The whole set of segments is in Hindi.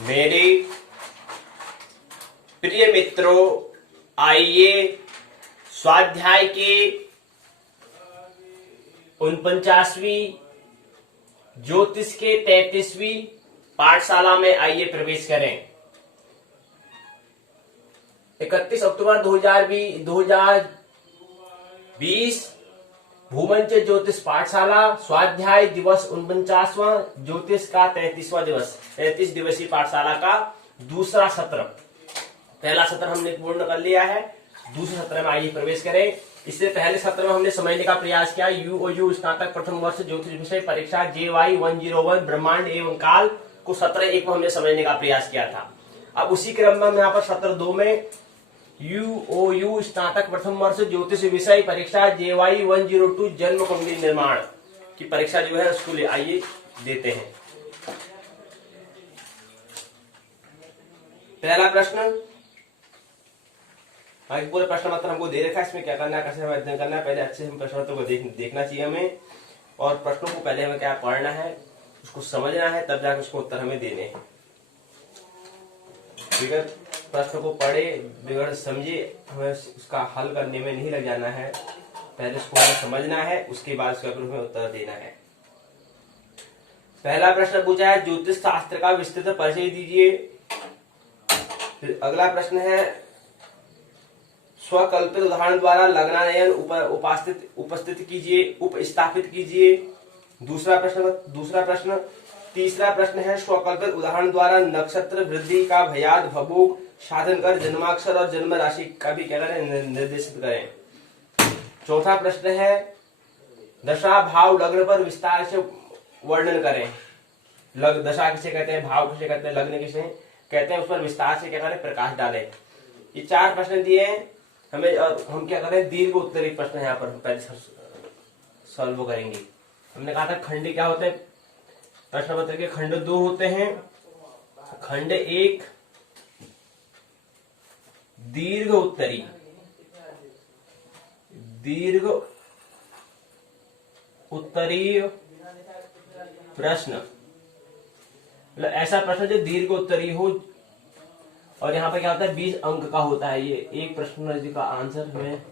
मेरे प्रिय मित्रों, आइए स्वाध्याय के 49वीं ज्योतिष के 33वीं पाठशाला में आइए प्रवेश करें। 31 अक्टूबर 2020 भूमंच ज्योतिष पाठशाला स्वाध्याय दिवस 49वां, ज्योतिष का 33वां दिवस, 33 दिवसीय पाठशाला का दूसरा सत्र। पहला सत्र हमने पूर्ण कर लिया है, दूसरे सत्र में आइए प्रवेश करें। इससे पहले सत्र में हमने समझने का प्रयास किया यूओयू स्नातक प्रथम वर्ष ज्योतिष विषय परीक्षा JY 101 ब्रह्मांड एवं काल को सत्र 1 में हमने समझने का प्रयास किया था। अब उसी क्रम में हम यहाँ पर सत्र 2 में यूओयू स्नातक प्रथम वर्ष ज्योतिष विषय परीक्षा JY 102 जन्म कुंडली निर्माण की परीक्षा जो है उसको ले आइए देते हैं। पहला प्रश्न, पूरे प्रश्न पत्र हमको दे रखा है, इसमें क्या करना है, कैसे अध्ययन करना है, पहले अच्छे से प्रश्न पत्र को देखना चाहिए हमें, और प्रश्नों को पहले हमें क्या पढ़ना है, उसको समझना है, तब जाकर उसको उत्तर हमें देने हैं। बिगड़ प्रश्न को पढ़े बिगड़ समझे, हमें उसका हल करने में नहीं लग जाना है, पहले उसको हमें समझना है, उसके बाद उसका हमें उत्तर देना है। पहला प्रश्न पूछा है ज्योतिष शास्त्र का विस्तृत परिचय दीजिए। फिर अगला प्रश्न है स्वकल्पित उदाहरण द्वारा लग्नानयन उपस्थित कीजिए, उपस्थापित कीजिए। दूसरा प्रश्न। तीसरा प्रश्न है स्वकल्पित उदाहरण द्वारा नक्षत्र वृद्धि का भयाद भभूक साधन कर जन्माक्षर और जन्म राशि का भी क्या करें, निर्देशित करें। चौथा प्रश्न है दशा भाव लग्न पर विस्तार से वर्णन करें। दशा किसे कहते हैं, भाव किसे कहते हैं, लग्न किसे कहते हैं, उस पर विस्तार से क्या करें, प्रकाश डालें। ये 4 प्रश्न दिए हैं हमें, और हम क्या करें, दीर्घ उत्तरीय प्रश्न यहाँ पर पहले सॉल्व करेंगे। हमने कहा था खंड क्या होते हैं, प्रश्न पत्र के खंड 2 होते हैं। खंड 1 दीर्घ उत्तरीय प्रश्न, मतलब ऐसा प्रश्न जो दीर्घ उत्तरीय हो, और यहाँ पर क्या होता है 20 अंक का होता है। ये एक प्रश्न का आंसर हमें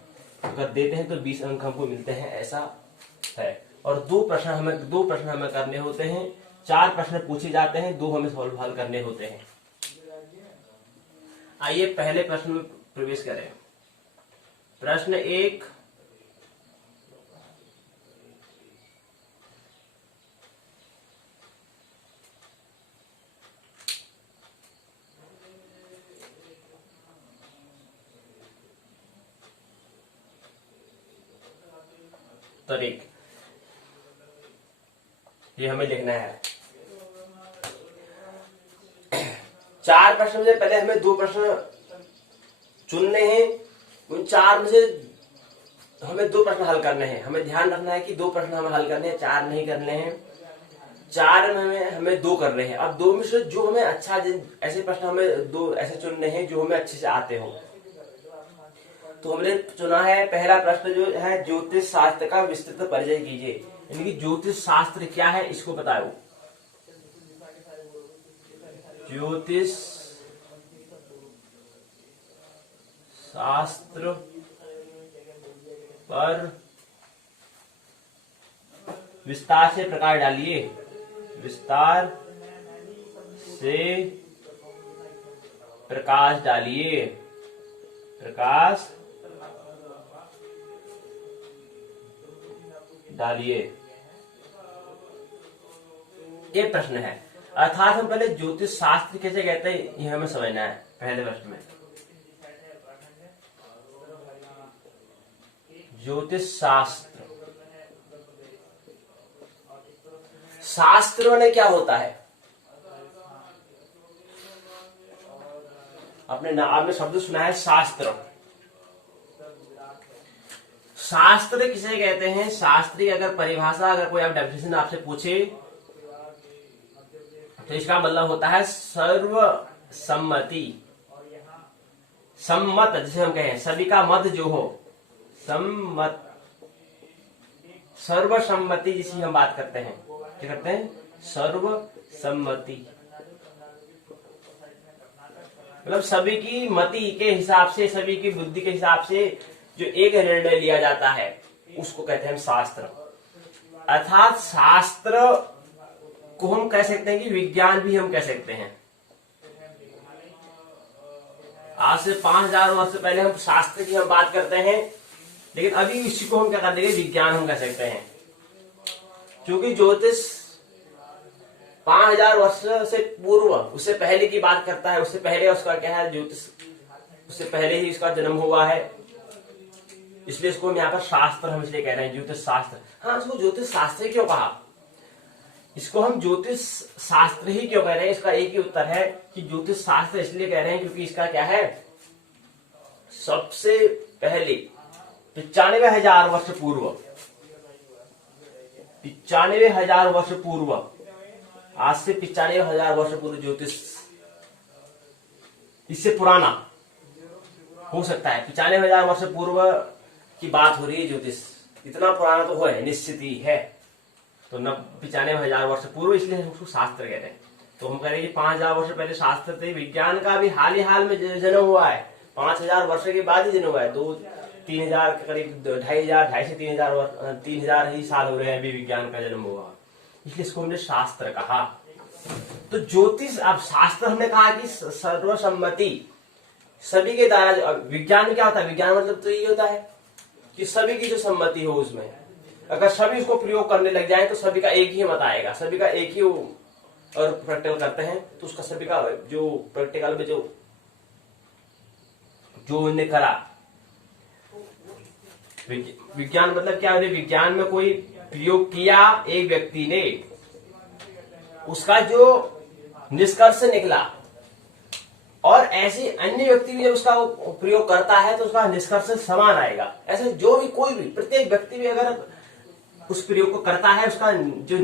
अगर देते हैं तो 20 अंक हमको मिलते हैं, ऐसा है। और 2 प्रश्न हमें करने होते हैं, 4 प्रश्न पूछे जाते हैं, 2 हमें सॉल्व हल करने होते हैं। आइए पहले प्रश्न में प्रवेश करें। प्रश्न 1, तारीख ये हमें लिखना है। 4 प्रश्न में पहले हमें 2 प्रश्न चुनने हैं, उन 4 में से हमें 2 प्रश्न हल करने हैं। हमें ध्यान रखना है कि 2 प्रश्न हमें हल करने हैं, 4 नहीं करने हैं। 4 में हमें 2 करने हैं। अब 2 में से जो हमें अच्छा, ऐसे प्रश्न हमें 2 ऐसे चुनने हैं जो हमें अच्छे से आते हो। तो हमने चुना है पहला प्रश्न जो है ज्योतिष शास्त्र का विस्तृत परिचय कीजिए, यानी कि ज्योतिष शास्त्र क्या है इसको बताओ। ज्योतिष शास्त्र पर विस्तार से प्रकाश डालिए, विस्तार से प्रकाश डालिए, प्रकाश डालिए, ये प्रश्न है। अर्थात हम पहले ज्योतिष शास्त्र कैसे कहते हैं ये हमें समझना है। पहले प्रश्न में ज्योतिष शास्त्र, शास्त्र में क्या होता है, आपने शब्द सुना है शास्त्र। शास्त्र किसे कहते हैं, शास्त्र की अगर परिभाषा, अगर कोई आप डेफिनेशन आपसे पूछे तो इसका मतलब होता है सर्वसम्मति, सम्मत जिसे हम कहें, सभी का मत जो हो, सम्मत, सर्वसम्मति जिसकी हम बात करते हैं, क्या करते हैं, सर्वसम्मति। मतलब सभी की मति के हिसाब से, सभी की बुद्धि के हिसाब से जो एक निर्णय लिया जाता है उसको कहते हैं शास्त्र। अर्थात शास्त्र को हम कह सकते हैं कि विज्ञान भी हम कह सकते हैं। आज से 5000 वर्ष पहले हम शास्त्र की हम बात करते हैं, लेकिन अभी इसी को हम क्या कर देंगे, विज्ञान हम कह सकते हैं। क्योंकि ज्योतिष 5000 वर्ष से पूर्व, उससे पहले की बात करता है, उससे पहले उसका क्या है, ज्योतिष उससे पहले ही इसका जन्म हुआ है, इसलिए इसको हम यहाँ पर शास्त्र हम इसलिए कह रहे हैं, ज्योतिष शास्त्र। हाँ, इसको ज्योतिष शास्त्र क्यों कहा, इसको हम ज्योतिष शास्त्र ही क्यों कह रहे हैं, इसका एक ही उत्तर है कि ज्योतिष शास्त्र इसलिए कह रहे हैं क्योंकि इसका क्या है, सबसे पहले 95,000 वर्ष पूर्व, 95,000 वर्ष पूर्व, आज से 95,000 वर्ष पूर्व ज्योतिष, इससे पुराना हो सकता है, 95,000 वर्ष पूर्व की बात हो रही है ज्योतिष, इतना पुराना तो है, निश्चित ही है। तो 95,000 वर्ष पूर्व, इसलिए हम उसको शास्त्र कहते हैं। तो हम कह रहे हैं कि 5,000 वर्ष पहले शास्त्र थे। विज्ञान का भी हाल ही हाल में जन्म हुआ है, 5,000 वर्ष के बाद ही जन्म हुआ है, 2-3,000 के करीब, 2,500 से 3,000 ही साल हो रहे हैं अभी विज्ञान का जन्म हुआ, इसलिए इसको हमने शास्त्र कहा। तो ज्योतिष, अब शास्त्र हमने कहा कि सर्वसम्मति, सभी के द्वारा। विज्ञान क्या होता है, विज्ञान मतलब तो ये होता है कि सभी की जो सम्मति हो उसमें, अगर सभी उसको प्रयोग करने लग जाए तो सभी का एक ही मत आएगा, सभी का एक ही, और प्रैक्टिकल करते हैं तो उसका सभी का जो प्रैक्टिकल में जो उन्होंने करा, विज्ञान मतलब क्या है, विज्ञान में कोई प्रयोग किया एक व्यक्ति ने, उसका जो निष्कर्ष निकला, और ऐसे अन्य व्यक्ति भी जब उसका प्रयोग करता है तो उसका निष्कर्ष समान आएगा। ऐसे जो भी कोई भी प्रत्येक व्यक्ति भी अगर उस प्रयोग को करता है, उसका जो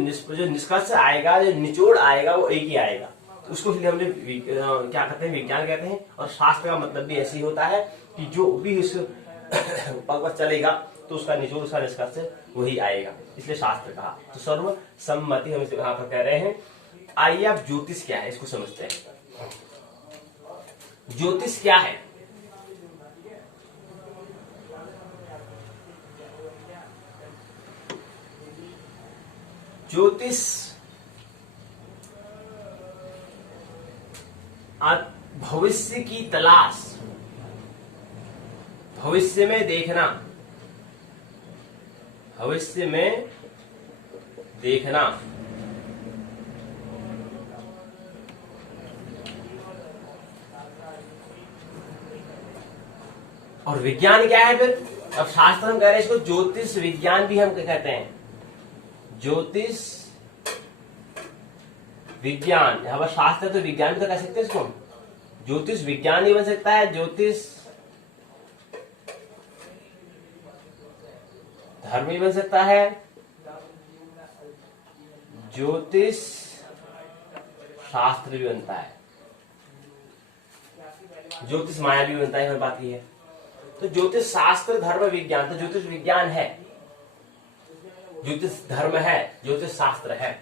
निष्कर्ष आएगा, जो निचोड़ आएगा, वो एक ही आएगा। उसको इसलिए हमने क्या कहते हैं, विज्ञान कहते हैं। और शास्त्र का मतलब भी ऐसे ही होता है कि जो भी उस पग पर चलेगा तो उसका निचोड़, उसका निष्कर्ष वही आएगा, इसलिए शास्त्र कहा। तो सर्व सम्मति हम इसे यहाँ पर कह रहे हैं। आइए अब ज्योतिष क्या है इसको समझते हैं। ज्योतिष क्या है? ज्योतिष भविष्य की तलाश, भविष्य में देखना, भविष्य में देखना। और विज्ञान क्या है फिर? अब शास्त्र हम कह रहे हैं इसको ज्योतिष विज्ञान भी हम कहते हैं। ज्योतिष विज्ञान, यहां पर शास्त्र तो विज्ञान भी तो कह सकते हैं इसको, ज्योतिष विज्ञान ही बन सकता है, ज्योतिष धर्म ही बन सकता है, ज्योतिष शास्त्र भी बनता है, ज्योतिष माया भी बनता है, हर बात की है। तो ज्योतिष शास्त्र, धर्म, विज्ञान, तो ज्योतिष विज्ञान है, ज्योतिष धर्म है, ज्योतिष शास्त्र है।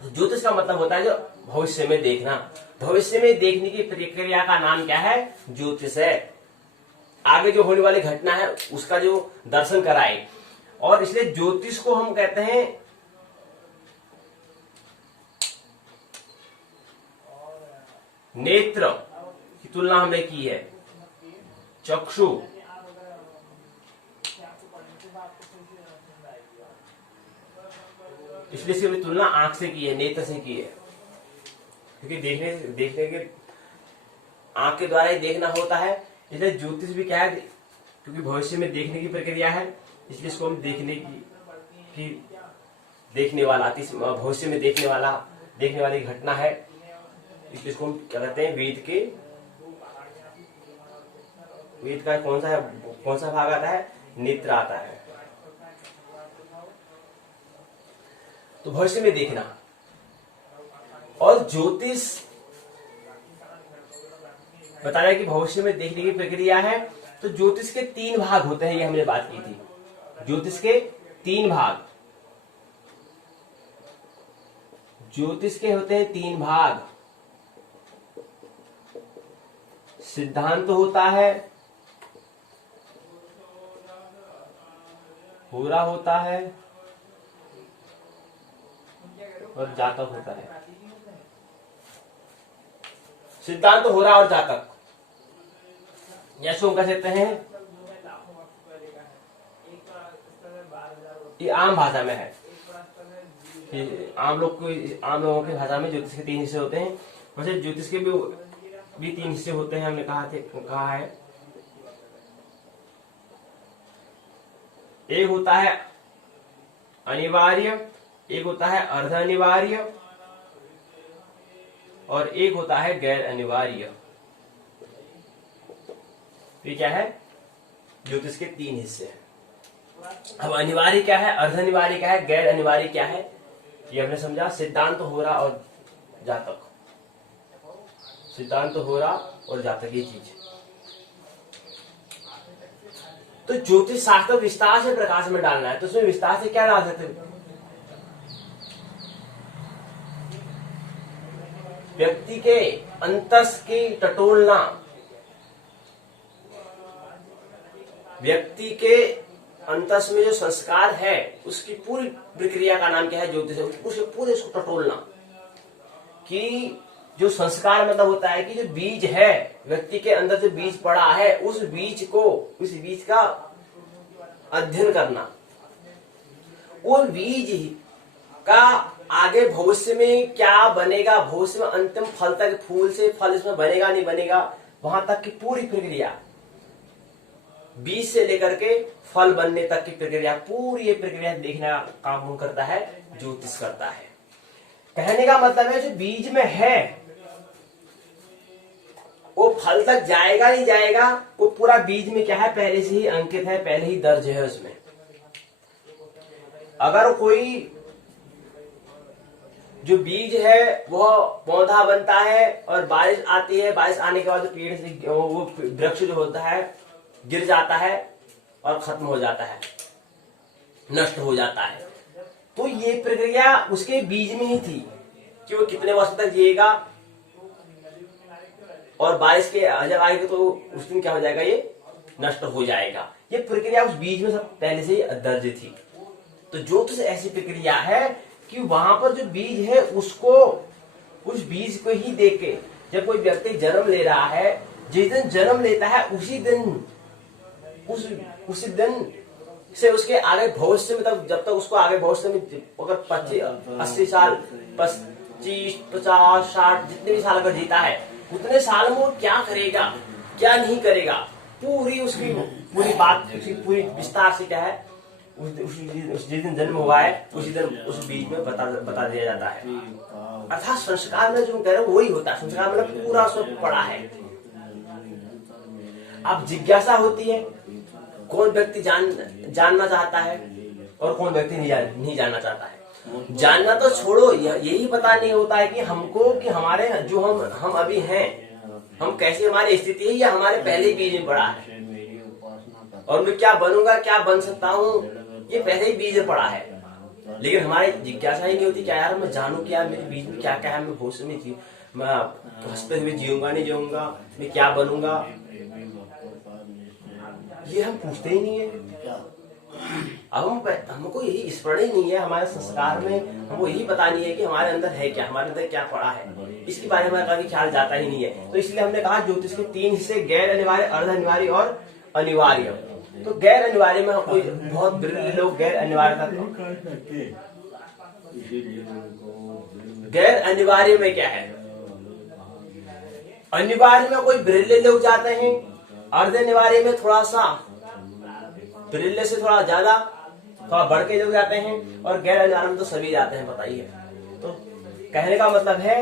ज्योतिष का मतलब होता है जो भविष्य में देखना, भविष्य में देखने की प्रक्रिया का नाम क्या है? ज्योतिष है। आगे जो होने वाली घटना है उसका जो दर्शन कराए, और इसलिए ज्योतिष को हम कहते हैं नेत्र की तुलना हमने की है चक्षु, इसलिए इसकी तुलना आंख से की है, नेत्र से की है, क्योंकि देखने के आंख के द्वारा ही देखना होता है। इसलिए ज्योतिष भी क्या है, क्योंकि भविष्य में देखने की प्रक्रिया है, इसलिए इसको हम देखने वाला, भविष्य में देखने वाली घटना है, इसलिए इसको हम क्या कहते हैं, वेद का कौन सा भाग आता है? नेत्र आता है। तो भविष्य में देखना। और ज्योतिष बताया कि भविष्य में देखने की प्रक्रिया है। तो ज्योतिष के 3 भाग होते हैं, ये हमने बात की थी। ज्योतिष के 3 भाग, ज्योतिष के होते हैं 3 भाग। सिद्धांत होता है, होरा होता है और जातक होता है। सिद्धांत, होरा और जातक, जैसे हम कह सकते हैं, ये आम भाषा में है कि आम लोगों की भाषा में ज्योतिष के 3 हिस्से होते हैं। वैसे ज्योतिष के भी 3 हिस्से होते हैं, हमने कहा है। एक होता है अनिवार्य, एक होता है अर्ध अनिवार्य और एक होता है गैर अनिवार्य। ये क्या है? ज्योतिष के 3 हिस्से हैं। अब अनिवार्य क्या है, अर्ध अनिवार्य क्या है, गैर अनिवार्य क्या है, ये हमने समझा। सिद्धांत, होरा और जातक, सिद्धांत, होरा और जातक, ये चीज। तो ज्योतिष शास्त्र विस्तार से प्रकाश में डालना है, तो उसमें विस्तार से क्या डाल सकते हैं? व्यक्ति के अंतस की टटोलना, व्यक्ति के अंतस में जो संस्कार है उसकी पूरी प्रक्रिया का नाम क्या है? ज्योतिष। उसे पूरे उसको टटोलना कि जो संस्कार मतलब होता है कि जो बीज है, व्यक्ति के अंदर जो बीज पड़ा है, उस बीज का अध्ययन करना, वो बीज का आगे भविष्य में क्या बनेगा, भविष्य में अंतिम फल तक, फूल से फल इसमें बनेगा नहीं बनेगा, वहां तक की पूरी प्रक्रिया, बीज से लेकर के फल बनने तक की प्रक्रिया, पूरी ये प्रक्रिया देखने का काम करता है, ज्योतिष करता है। कहने का मतलब है जो बीज में है वो फल तक जाएगा नहीं जाएगा, वो पूरा बीज में क्या है, पहले से ही अंकित है, पहले ही दर्ज है उसमें। अगर कोई जो बीज है वह पौधा बनता है और बारिश आती है, बारिश आने के बाद पेड़ से वो वृक्ष जो होता है गिर जाता है और खत्म हो जाता है, नष्ट हो जाता है, तो ये प्रक्रिया उसके बीज में ही थी कि वो कितने वर्ष तक जिएगा और बारिश के जब आएगी तो उस दिन क्या हो जाएगा, ये नष्ट हो जाएगा। ये प्रक्रिया उस बीज में सब पहले से ही दर्ज थी। तो ज्योतिष ऐसी प्रक्रिया है कि वहां पर जो बीज है उसको, उस बीज को ही देख के, जब कोई व्यक्ति जन्म ले रहा है, जिस दिन जन्म लेता है उसी दिन से उसके आगे भविष्य में, तब जब तक उसको आगे भविष्य में अगर 80 साल, 25, 50, 60 जितने भी साल अगर जीता है, उतने साल में वो क्या करेगा क्या नहीं करेगा, पूरी उसकी पूरी बात, उसकी पूरी विस्तार से क्या है, जिस दिन जन्म हुआ है उसी दिन उस बीज में बता दिया जाता है। अर्थात संस्कार में जो कह रहे हैं वही होता है, संस्कार मतलब पूरा सब पड़ा है। अब जिज्ञासा होती है, कौन व्यक्ति जानना चाहता है और कौन व्यक्ति नहीं जानना चाहता है। जानना तो छोड़ो, यही पता नहीं होता है कि हमको, कि हमारे जो हम अभी हैं, हम कैसी हमारी स्थिति है, या हमारे पहले बीज में पड़ा है, और मैं क्या बनूंगा, क्या बन सकता हूँ, ये पहले ही बीज में पड़ा है। लेकिन हमारी जिज्ञासा ही नहीं होती क्या यार मैं जानू क्या मेरे बीज में क्या क्या है, मैं भविष्य में मैं हंसते हुए जीऊंगा नहीं जीऊंगा, मैं क्या बनूंगा, ये हम पूछते ही नहीं है। अब हमको यही स्मरण ही नहीं है, हमारे संस्कार में हमको यही पता नहीं है कि हमारे अंदर है क्या, हमारे अंदर क्या पड़ा है, इसके बारे में कभी ख्याल जाता ही नहीं है। तो इसलिए हमने कहा ज्योतिष के 3 हिस्से, गैर अनिवार्य, अर्ध अनिवार्य और अनिवार्य। तो गैर अनिवार्य में कोई बहुत विरल लोग गैर अनिवार्य गैर अनिवार्य में क्या है, अनिवार्य में कोई विरले लोग जाते हैं, अर्ध अनिवार्य में थोड़ा सा विरले से थोड़ा ज्यादा, थोड़ा बढ़ के लोग जाते हैं, और गैर अनिवार्य में तो सभी जाते हैं, बताइए। तो कहने का मतलब है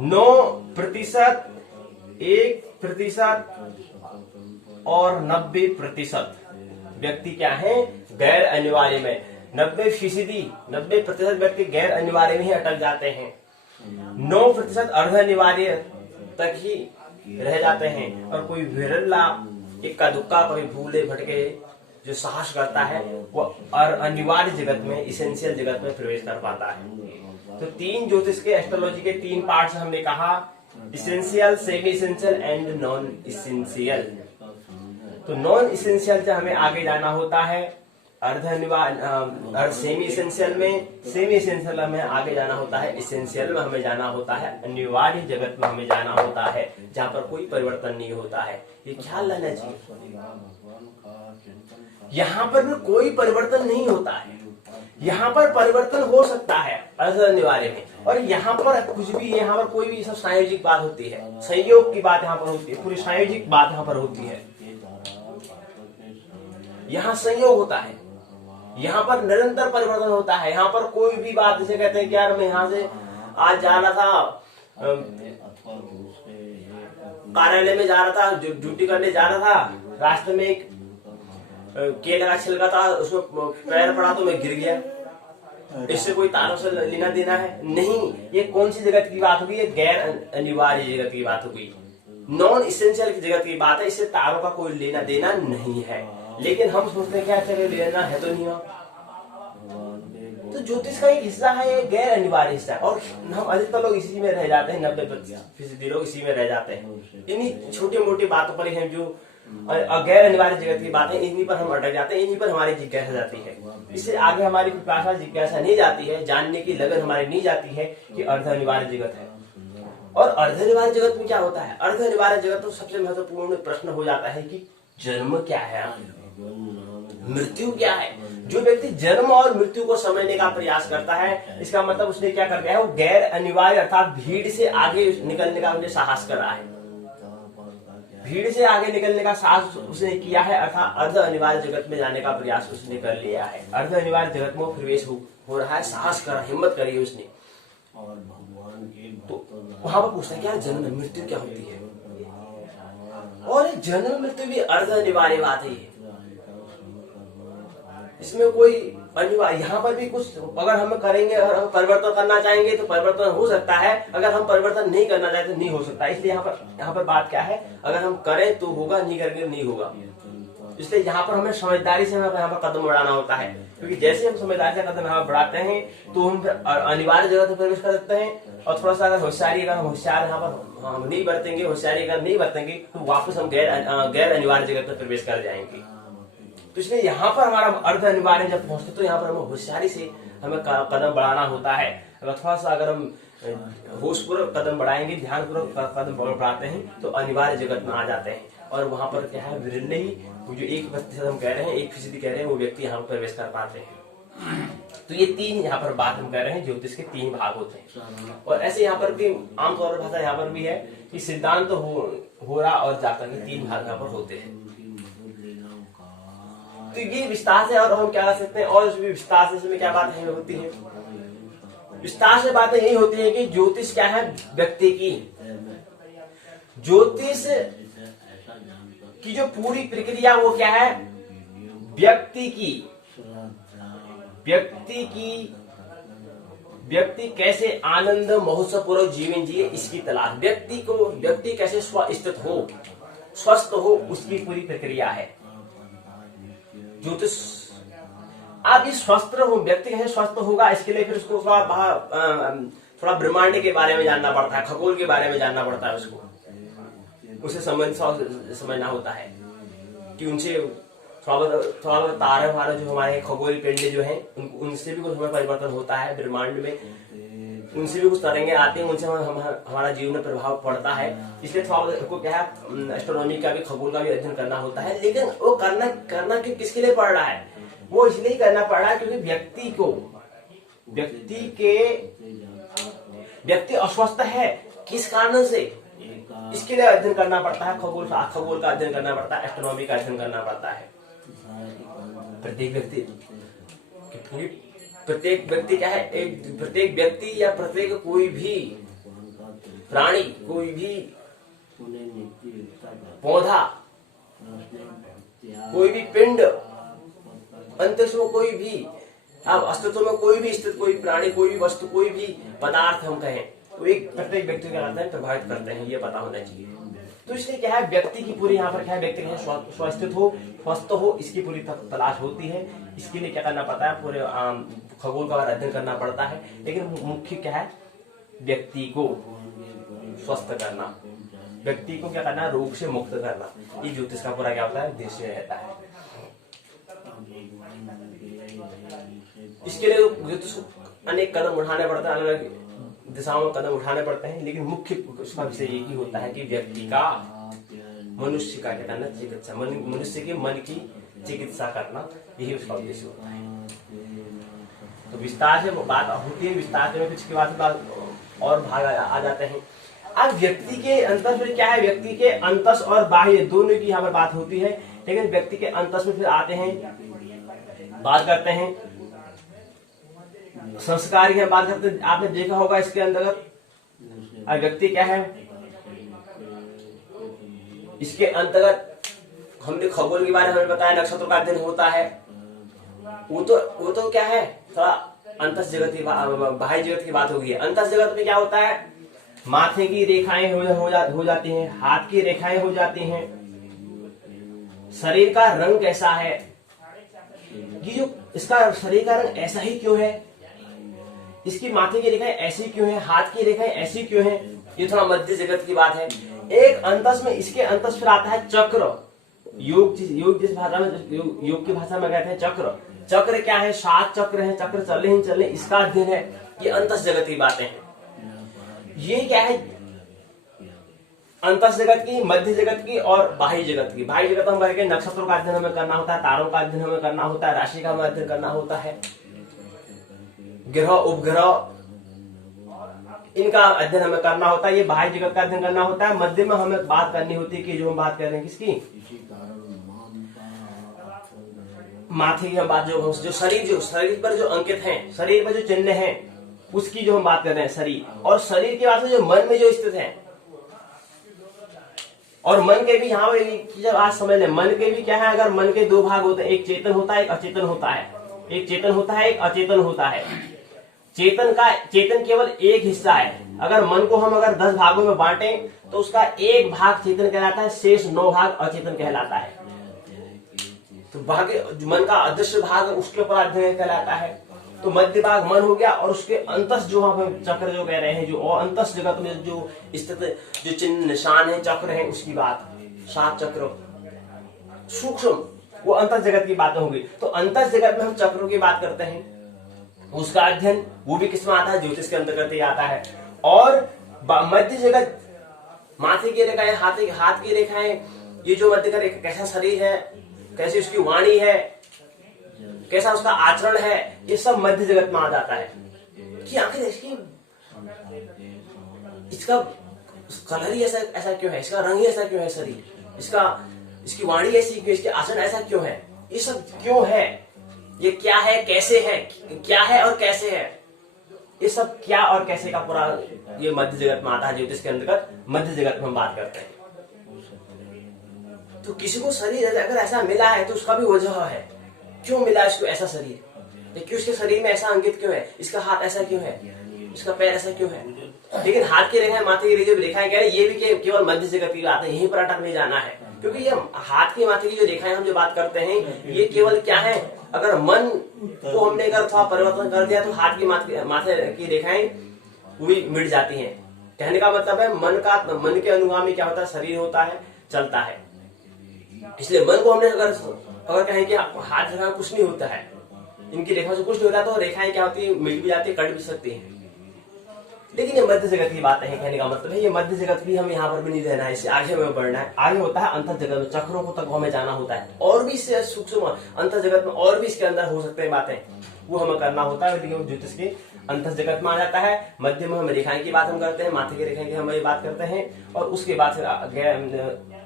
9%, 1% और 90% व्यक्ति क्या है, गैर अनिवार्य में। 90% व्यक्ति गैर अनिवार्य में ही अटक जाते हैं, 9% अर्ध अनिवार्य तक ही रह जाते हैं, और कोई विरला इक्का दुक्का कभी भूले भटके जो साहस करता है वो अनिवार्य जगत में, इसेंशियल जगत में प्रवेश कर पाता है। तो 3 ज्योतिष के, एस्ट्रोलॉजी के 3 पार्ट्स हमने कहा essential, semi essential and non essential. तो नॉन इसेंशियल से हमें आगे जाना होता है अर्ध अनिवार्य, सेमी इसेंशियल में, सेमी इसेंशियल में आगे जाना होता है, इसेंशियल में हमें जाना होता है, अनिवार्य जगत में हमें जाना होता है जहाँ पर कोई परिवर्तन नहीं होता है। ये ख्याल रखना चाहिए, यहाँ पर भी कोई परिवर्तन नहीं होता है। यहाँ पर परिवर्तन हो सकता है अर्ध अनिवार्य में, और यहाँ पर कुछ भी, यहाँ पर कोई भी सब संयोजिक बात होती है, संयोग की बात यहाँ पर होती है, पूरी संयोजिक बात यहाँ पर होती है। यहाँ संयोग होता है, यहाँ पर निरंतर परिवर्तन होता है। यहाँ पर कोई भी बात, जैसे कहते हैं कि यार मैं यहाँ से आज जा रहा था, कार्यालय में जा रहा था, ड्यूटी करने जा रहा था, रास्ते में एक केले का छिलका था, उसमें पैर पड़ा तो मैं गिर गया। इससे कोई तारों से लेना देना है नहीं। ये कौन सी जगत की बात होगी? ये गैर अनिवार्य जगत की बात होगी, नॉन इसेंशियल की जगत की बात है। इससे तारों का कोई लेना देना नहीं है। लेकिन हम सोचते हैं क्या चले लेना है तो नहीं हो। तो ज्योतिष का एक हिस्सा है, ये गैर अनिवार्य हिस्सा है, और हम अधिकतर लोग इसी में रह जाते हैं, 90% लोग इसी में रह जाते हैं। इन्हीं छोटी मोटी बातों पर हम जो गैर अनिवार्य जगत की बातें, इन्हीं पर हम अटक जाते हैं, इन्हीं पर हमारी जिज्ञासा जाती है। इससे आगे हमारी पिपासा जिज्ञासा नहीं जाती है, जानने की लगन हमारी नहीं जाती है कि अर्ध अनिवार्य जगत है। और अर्ध अनिवार्य जगत में क्या होता है? अर्ध अनिवार्य जगत तो सबसे महत्वपूर्ण प्रश्न हो जाता है कि जन्म क्या है, मृत्यु क्या है। जो व्यक्ति जन्म और मृत्यु को समझने का प्रयास करता है, इसका मतलब उसने क्या कर दिया है, वो गैर अनिवार्य अर्थात भीड़ से आगे निकलने का उसने साहस करा है। भीड़ से आगे निकलने का साहस उसने किया है, अर्थात अर्ध अनिवार्य जगत में जाने का प्रयास उसने कर लिया है। अर्ध अनिवार्य जगत में प्रवेश हो रहा है, साहस करा, हिम्मत करी उसने। तो वहां पर पूछता है क्या जन्म मृत्यु क्या होती है, और जन्म मृत्यु भी अर्ध अनिवार्य बात है। इसमें कोई अनिवार्य, यहाँ पर भी कुछ अगर हम करेंगे और हम परिवर्तन करना चाहेंगे तो परिवर्तन हो सकता है, अगर हम परिवर्तन नहीं करना चाहते तो नहीं हो सकता। इसलिए यहाँ पर बात क्या है, अगर हम करें तो होगा, नहीं करेंगे नहीं होगा। इसलिए यहाँ पर हमें समझदारी से यहाँ पर कदम बढ़ाना होता है, क्योंकि जैसे हम समझदारी से कदम यहाँ बढ़ाते हैं तो हम अनिवार्य जगह में प्रवेश कर सकते हैं। और थोड़ा सा अगर होशियारी, अगर हम होशियार यहाँ पर हम नहीं बरतेंगे, होशियारी अगर नहीं बरतेंगे तो वापस हम गैर अनिवार्य जगत में प्रवेश कर जाएंगे। तो इसलिए यहाँ पर हमारा अर्ध अनिवार्य जब पहुंचते तो यहाँ पर हमें होशियारी से हमें कदम बढ़ाना होता है। अगर थोड़ा सा अगर हम होशपूर्वक कदम बढ़ाएंगे, ध्यानपूर्वक कदम बढ़ाते हैं तो अनिवार्य जगत में आ जाते हैं। और वहां पर क्या है, विरले ही जो 1% हम कह रहे हैं, 1% कह रहे हैं, वो व्यक्ति यहाँ पर प्रवेश कर पाते हैं। तो ये 3 यहाँ पर बात हम कह रहे हैं, ज्योतिष के 3 भाग होते हैं। और ऐसे यहाँ पर भी आमतौर पर भाषा यहाँ पर भी है कि सिद्धांत हो रहा और जातक के 3 भाग यहाँ पर होते हैं। तो ये विस्तार से और हम क्या कर सकते हैं, और भी विस्तार से इसमें क्या बातें होती है, विस्तार से बातें यही होती है कि ज्योतिष क्या है, व्यक्ति की, ज्योतिष की जो पूरी प्रक्रिया वो क्या है, व्यक्ति कैसे आनंद महोत्सव पूर्वक जीवन जिए इसकी तलाश, व्यक्ति कैसे स्वस्थ हो, उसकी पूरी प्रक्रिया है ज्योतिष। आप इस स्वस्थ हो, व्यक्ति कैसे स्वस्थ होगा, इसके लिए फिर उसको थोड़ा ब्रह्मांड के बारे में जानना पड़ता है, खगोल के बारे में जानना पड़ता है, उसे समझना होता है कि उनसे थोड़ा तारे हमारे जो हमारे खगोल पिंड जो हैं उनसे भी कुछ हमें परिवर्तन होता है ब्रह्मांड में, उनसे भी कुछ तरंगे आती हैं, उनसे हमारा जीवन में प्रभाव पड़ता है। इसलिए थोड़ा क्या है, एस्ट्रोनॉमी का भी, खगोल का भी अध्ययन करना होता है। लेकिन वो करना किसके लिए पड़ रहा है, वो इसलिए करना पड़ रहा है क्योंकि व्यक्ति अस्वस्थ है, किस कारण से, इसके लिए अध्ययन करना पड़ता है, खगोल का अध्ययन करना पड़ता है, एस्ट्रोनॉमी का अध्ययन करना पड़ता है। प्रत्येक व्यक्ति क्या है, प्रत्येक व्यक्ति या प्रत्येक कोई भी प्राणी, कोई भी पौधा, कोई भी पिंड, अंतरिक्ष में कोई भी, अब अस्तित्व में कोई भी स्थित कोई प्राणी, कोई भी वस्तु, कोई भी पदार्थ हम कहें तो एक प्रत्येक व्यक्ति का प्रभावित करते हैं, ये पता होना चाहिए। तो इसलिए क्या है, व्यक्ति की पूरी यहाँ पर क्या है, व्यक्ति स्वस्थ हो, इसकी पूरी तलाश होती है। इसके लिए क्या करना पड़ता है, पूरे खगोल का अध्ययन करना पड़ता है। लेकिन मुख्य क्या है, व्यक्ति को स्वस्थ करना, व्यक्ति को क्या करना, रोग से मुक्त करना, ये ज्योतिष का पूरा क्या होता है, उद्देश्य रहता है। इसके लिए ज्योतिष को अनेक कदम उठाने पड़ते हैं, अलग अलग दिशाओं में कदम उठाने पड़ते हैं, लेकिन मुख्य उसका विषय एक ही होता है कि व्यक्ति का, मनुष्य का क्या करना, चिकित्सा, मनुष्य के मन की चिकित्सा करना, यही उसका उद्देश्य होता है। तो विस्तार से बात होती है, विस्तार से कुछ के बाद और भाग आ जाते हैं। अब व्यक्ति के अंतस में क्या है, व्यक्ति के अंतस और बाह्य दोनों की यहाँ पर बात होती है, लेकिन व्यक्ति के अंतस में फिर आते हैं, बात करते हैं संस्कार की बात करते हैं। आपने देखा होगा इसके अंतर्गत व्यक्ति क्या है, इसके अंतर्गत हमने खगोल के बारे में बताया, नक्षत्रों का अध्ययन होता है, वो तो क्या है, थोड़ा अंतस जगत की, बाह्य जगत की बात होगी। अंतस जगत में क्या होता है, माथे की रेखाएं हो जाती हैं, हाथ की रेखाएं हो जाती हैं, शरीर का रंग कैसा है, ये जो इसका शरीर का रंग ऐसा ही क्यों है, इसकी माथे की रेखाएं ऐसी क्यों है, हाथ की रेखाएं ऐसी क्यों है, ये थोड़ा मध्य जगत की बात है। एक अंतस में, इसके अंतस फिर आता है चक्र, योग जिस भाषा में, योग की भाषा में कहते हैं चक्र। चक्र क्या है, 7 चक्र है, चक्र चले ही चले, इसका अध्ययन है, ये अंतस जगत की बातें हैं। ये क्या है, अंतस जगत की, मध्य जगत की और बाह्य जगत की। बाह्य जगत हम करके नक्षत्रों का अध्ययन हमें करना होता है, तारों का अध्ययन हमें करना होता है, राशि का हमें अध्ययन करना होता है, ग्रह उपग्रह इनका अध्ययन हमें करना होता है, ये बाह्य जगत का अध्ययन करना होता है। मध्य में हमें बात करनी होती है कि जो हम बात कर रहे हैं किसकी, माथे की हम बात, जो शरीर पर जो अंकित हैं, शरीर पर जो चिन्ह हैं, उसकी जो हम बात कर रहे हैं शरीर, और शरीर के बाद जो मन में जो स्थित है, और मन के भी यहाँ जब आज समझ लें, मन के भी क्या है, अगर मन के 2 भाग होते हैं, एक चेतन होता है, एक अचेतन होता है, एक चेतन होता है, एक अचेतन होता है। चेतन केवल एक हिस्सा है, अगर मन को हम 10 भागों में बांटें तो उसका एक भाग चेतन कहलाता है, शेष 9 भाग अचेतन कहलाता है। तो मन का अदृश्य भाग उसके ऊपर अध्ययन कहलाता है। तो मध्य भाग मन हो गया, और उसके अंतस जो हम चक्र जो कह रहे हैं, जो और अंतस जगत में जो स्थित जो चिन्ह निशान है, चक्र है, उसकी बात, 7 चक्र सूक्ष्म, वो अंतस जगत की बातें होंगी। तो अंतस जगत में हम चक्रों की बात करते हैं, उसका अध्ययन वो भी किसमें आता है, ज्योतिष के अंतर्गत ही आता है। और मध्य जगत, माथे की रेखाएं, हाथ की रेखाएं, ये जो मध्य का कैसा शरीर है, कैसी उसकी वाणी है, कैसा उसका आचरण है, ये सब मध्य जगत में आ जाता है। कि आखिर इसका कलर ही ऐसा क्यों है, इसका रंग ही ऐसा क्यों है, शरीर इसकी वाणी ऐसी क्यों, इसके आचरण ऐसा क्यों है, ये सब क्यों है, ये क्या है, कैसे है, क्या है और कैसे है, ये सब क्या और कैसे का पूरा ये मध्य जगत में आता है। ज्योतिष के अंतर्गत मध्य जगत में हम बात करते हैं। तो किसी को शरीर अगर ऐसा मिला है तो उसका भी वजह है, क्यों मिला इसको ऐसा शरीर, क्यों इसके शरीर में ऐसा अंकित क्यों है, इसका हाथ ऐसा क्यों है, इसका पैर ऐसा क्यों है। लेकिन हाथ की रेखाएं, माथे की रेखाएं क्या है, ये भी केवल मध्य जगत की बात है, यहीं पर अटक नहीं जाना है। क्योंकि ये हाथ की माथे की जो रेखाएं हम जो बात करते हैं, ये केवल क्या है, अगर मन को हमने अगर थोड़ा परिवर्तन कर दिया तो हाथ की माथे की रेखाएं वो भी मिट जाती हैं। कहने का मतलब है मन के अनुगामी क्या होता है, शरीर होता है, चलता है। इसलिए मन को हमने अगर कहें कि हाथ रेखा कुछ नहीं होता है, इनकी रेखा से कुछ नहीं होता, तो रेखाएं क्या होती है, मिट भी जाती है, कट भी सकती है। लेकिन ये मध्य जगत की बात है, कहने का मतलब है ये मध्य जगत भी हम यहाँ पर भी नहीं रहना है, इससे आगे हमें बढ़ना है। आगे होता है अंतर जगत में, चक्रों को तक हमें जाना होता है, और भी इससे सूक्ष्म अंतर जगत में और भी इसके अंदर हो सकते हैं बातें, वो हमें करना होता है। लेकिन ज्योतिष के अंतर जगत में आ जाता है। मध्य में हम रेखाएं की बात हम करते हैं, माथे की रेखाएं की हम ये बात करते हैं, और उसके बाद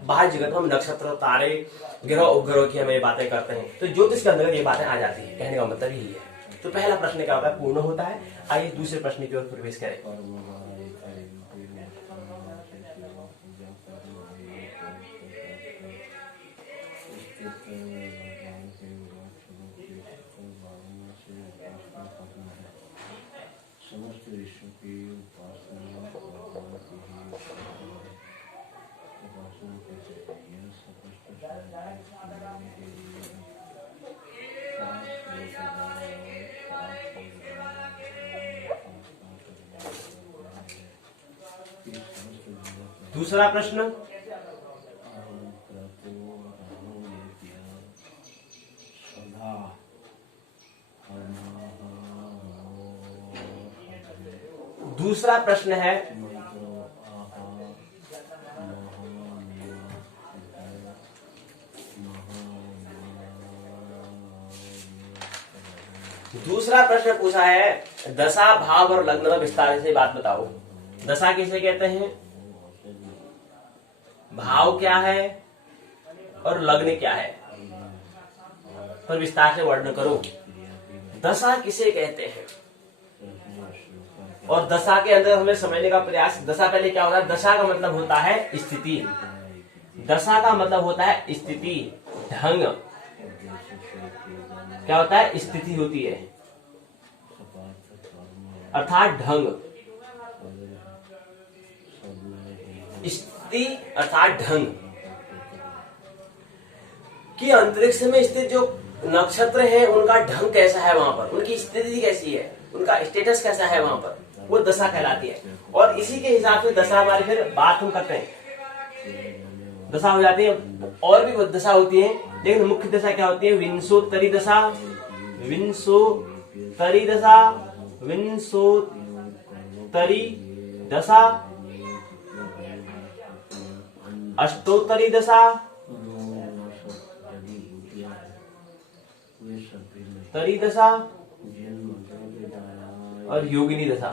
बाह्य जगत में हम नक्षत्र, तारे, ग्रह उपग्रह की हम ये बातें करते हैं। तो ज्योतिष के अंदर ये बातें आ जाती है, कहने का मतलब यही है। तो पहला प्रश्न क्या होता है, पूर्ण होता है। आइए दूसरे प्रश्न की ओर प्रवेश करें। समस्त विश्व की उपासना कैसे यह स्पष्ट दूसरा प्रश्न, दूसरा प्रश्न है दूसरा प्रश्न पूछा है दशा, भाव और लग्न में विस्तार से बात बताओ। दशा किसे कहते हैं, भाव क्या है और लग्न क्या है, पर विस्तार से वर्णन करो। दशा किसे कहते हैं और दशा के अंदर हमें समझने का प्रयास। दशा पहले क्या होता है, दशा का मतलब होता है स्थिति, दशा का मतलब होता है स्थिति, ढंग। क्या होता है, स्थिति होती है अर्थात ढंग, स्थिति अर्थात ढंग। कि अंतरिक्ष में स्थित जो नक्षत्र है उनका ढंग कैसा है, वहां पर उनकी स्थिति कैसी है, उनका स्टेटस कैसा है, वहां पर वो दशा कहलाती है। और इसी के हिसाब से दशा हमारी फिर बात हम करते हैं, दशा हो जाती है। और भी बहुत दशा होती है, लेकिन मुख्य दशा क्या होती है, विंशोत्तरी दशा, विंशोत्तरी दशा, विंशोत्तरी दशा, अष्टोत्तरी दशा, तरी दशा और योगिनी दशा,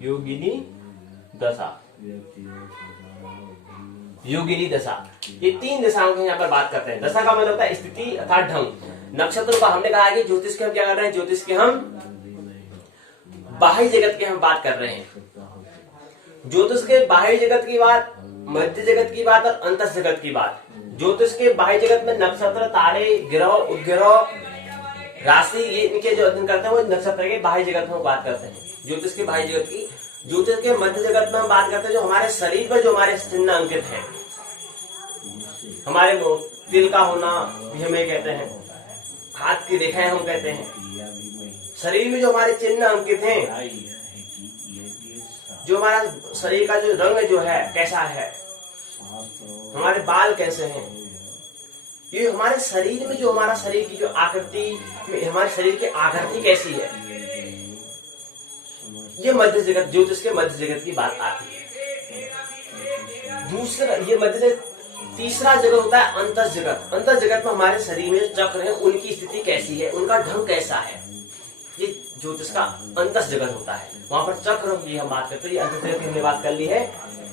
योगिनी दशा, योगिनी दशा। ये तीन दशाओं की यहाँ पर बात करते हैं। दशा का मतलब होता है स्थिति अर्थात ढंग। नक्षत्रों का हमने कहा कि ज्योतिष के हम क्या कर रहे हैं, ज्योतिष के हम बाह्य जगत की हम बात कर रहे हैं। ज्योतिष के बाह्य जगत की बात, मध्य जगत की बात और अंतस जगत की बात। ज्योतिष के बाह्य जगत में नक्षत्र, तारे, ग्रह, उपग्रह, राशि, ये इनके जो अध्ययन करते हैं वो नक्षत्र के बाह्य जगत में बात करते हैं, ज्योतिष के बाह्य जगत की। ज्योतिष के मध्य जगत में हम बात करते हैं जो हमारे शरीर पर जो हमारे चिन्ह अंकित है, हमारे तिल का होना भी हमें कहते हैं, हाथ की रेखाएं हम कहते हैं। शरीर में जो हमारे चिन्ह अंकित हैं, जो हमारा शरीर का जो रंग जो है कैसा है, हमारे बाल कैसे हैं, ये हमारे शरीर में जो हमारा शरीर की जो आकृति, हमारे शरीर की आकृति कैसी है, ये मध्य जगत, ज्योतिष के मध्य जगत की बात आती है। दूसरा ये मध्य जगत। तीसरा जगत होता है अंतस जगत। अंतस जगत में हमारे शरीर में चक्र है, उनकी स्थिति कैसी है, उनका ढंग कैसा है, ये ज्योतिष का अंतस जगत होता है। वहां पर चक्र की हम बात करते हैं, अंतस जगत की हमने बात कर ली है।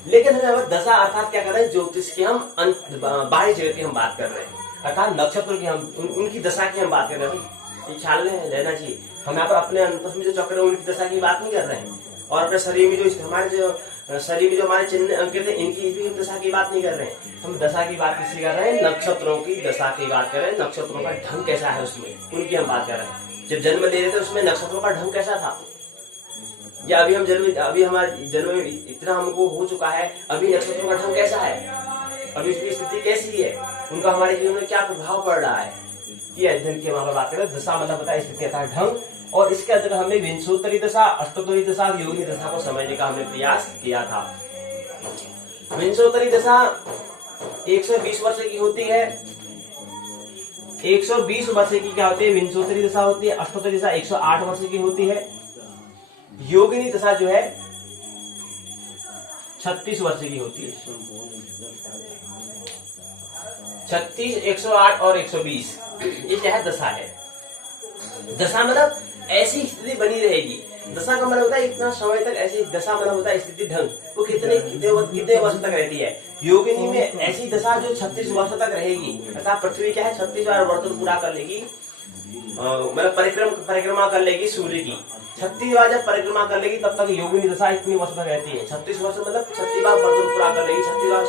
लेकिन हमें दशा अर्थात क्या कर रहे हैं, ज्योतिष की हम बाह्य जगत की हम बात कर रहे हैं, अर्थात नक्षत्र की हम उनकी दशा की हम बात कर रहे हैं। ये ख्याल में लेना चाहिए। हम यहाँ पर अपने अंतस में जो चक्र है उनकी दशा की बात नहीं कर रहे हैं, और अपने शरीर में जो हमारे जो शरीर में जो हमारे चिन्ह अंकित है इनकी भी दशा की बात नहीं कर रहे हैं। हम दशा की बात किसकी कर रहे हैं, नक्षत्रों की दशा की बात कर रहे हैं। नक्षत्रों का ढंग कैसा है उसमें, उनकी हम बात कर रहे हैं। जब जन्म ले रहे थे उसमें नक्षत्रों का ढंग कैसा था, या अभी हम जन्म, अभी हमारे जन्म में इतना हमको हो चुका है, अभी नक्षत्रों का ढंग कैसा है, अभी उसकी स्थिति कैसी है, उनका हमारे जीवन में क्या प्रभाव पड़ रहा है, ये अध्ययन की वहां पर बात करें। दशा मतलब बताया स्थिति अर्थात ढंग। और इसके अंदर हमने विंशोत्तरी दशा, अष्टोत्तरी दशा, योगिनी दशा को समझने का हमने प्रयास किया था। विंशोत्तरी दशा 120 वर्ष की होती है, 120 वर्ष की क्या होती है, विंशोत्तरी दशा होती है। अष्टोत्तरी दशा 108 वर्ष की होती है। योगिनी दशा जो है 36 वर्ष की होती है। 36, 108 और 120 ये क्या है, दशा है। दशा मतलब ऐसी स्थिति बनी रहेगी। दशा का मतलब होता है इतना समय तक ऐसी, दशा मतलब होता है स्थिति ढंग, वो कितने वर्ष तक रहती है। योगिनी में ऐसी दशा जो 36 वर्ष तक रहेगी, अर्थात पृथ्वी क्या है 36 बार वर्तन पूरा कर लेगी, मतलब परिक्रमा कर लेगी सूर्य की। 36 बार जब परिक्रमा कर लेगी तब तक योगिनी दशा इतनी वर्ष तक रहती है। 36 वर्ष मतलब 36 बार वर्तन पूरा कर लेगी, 36 बार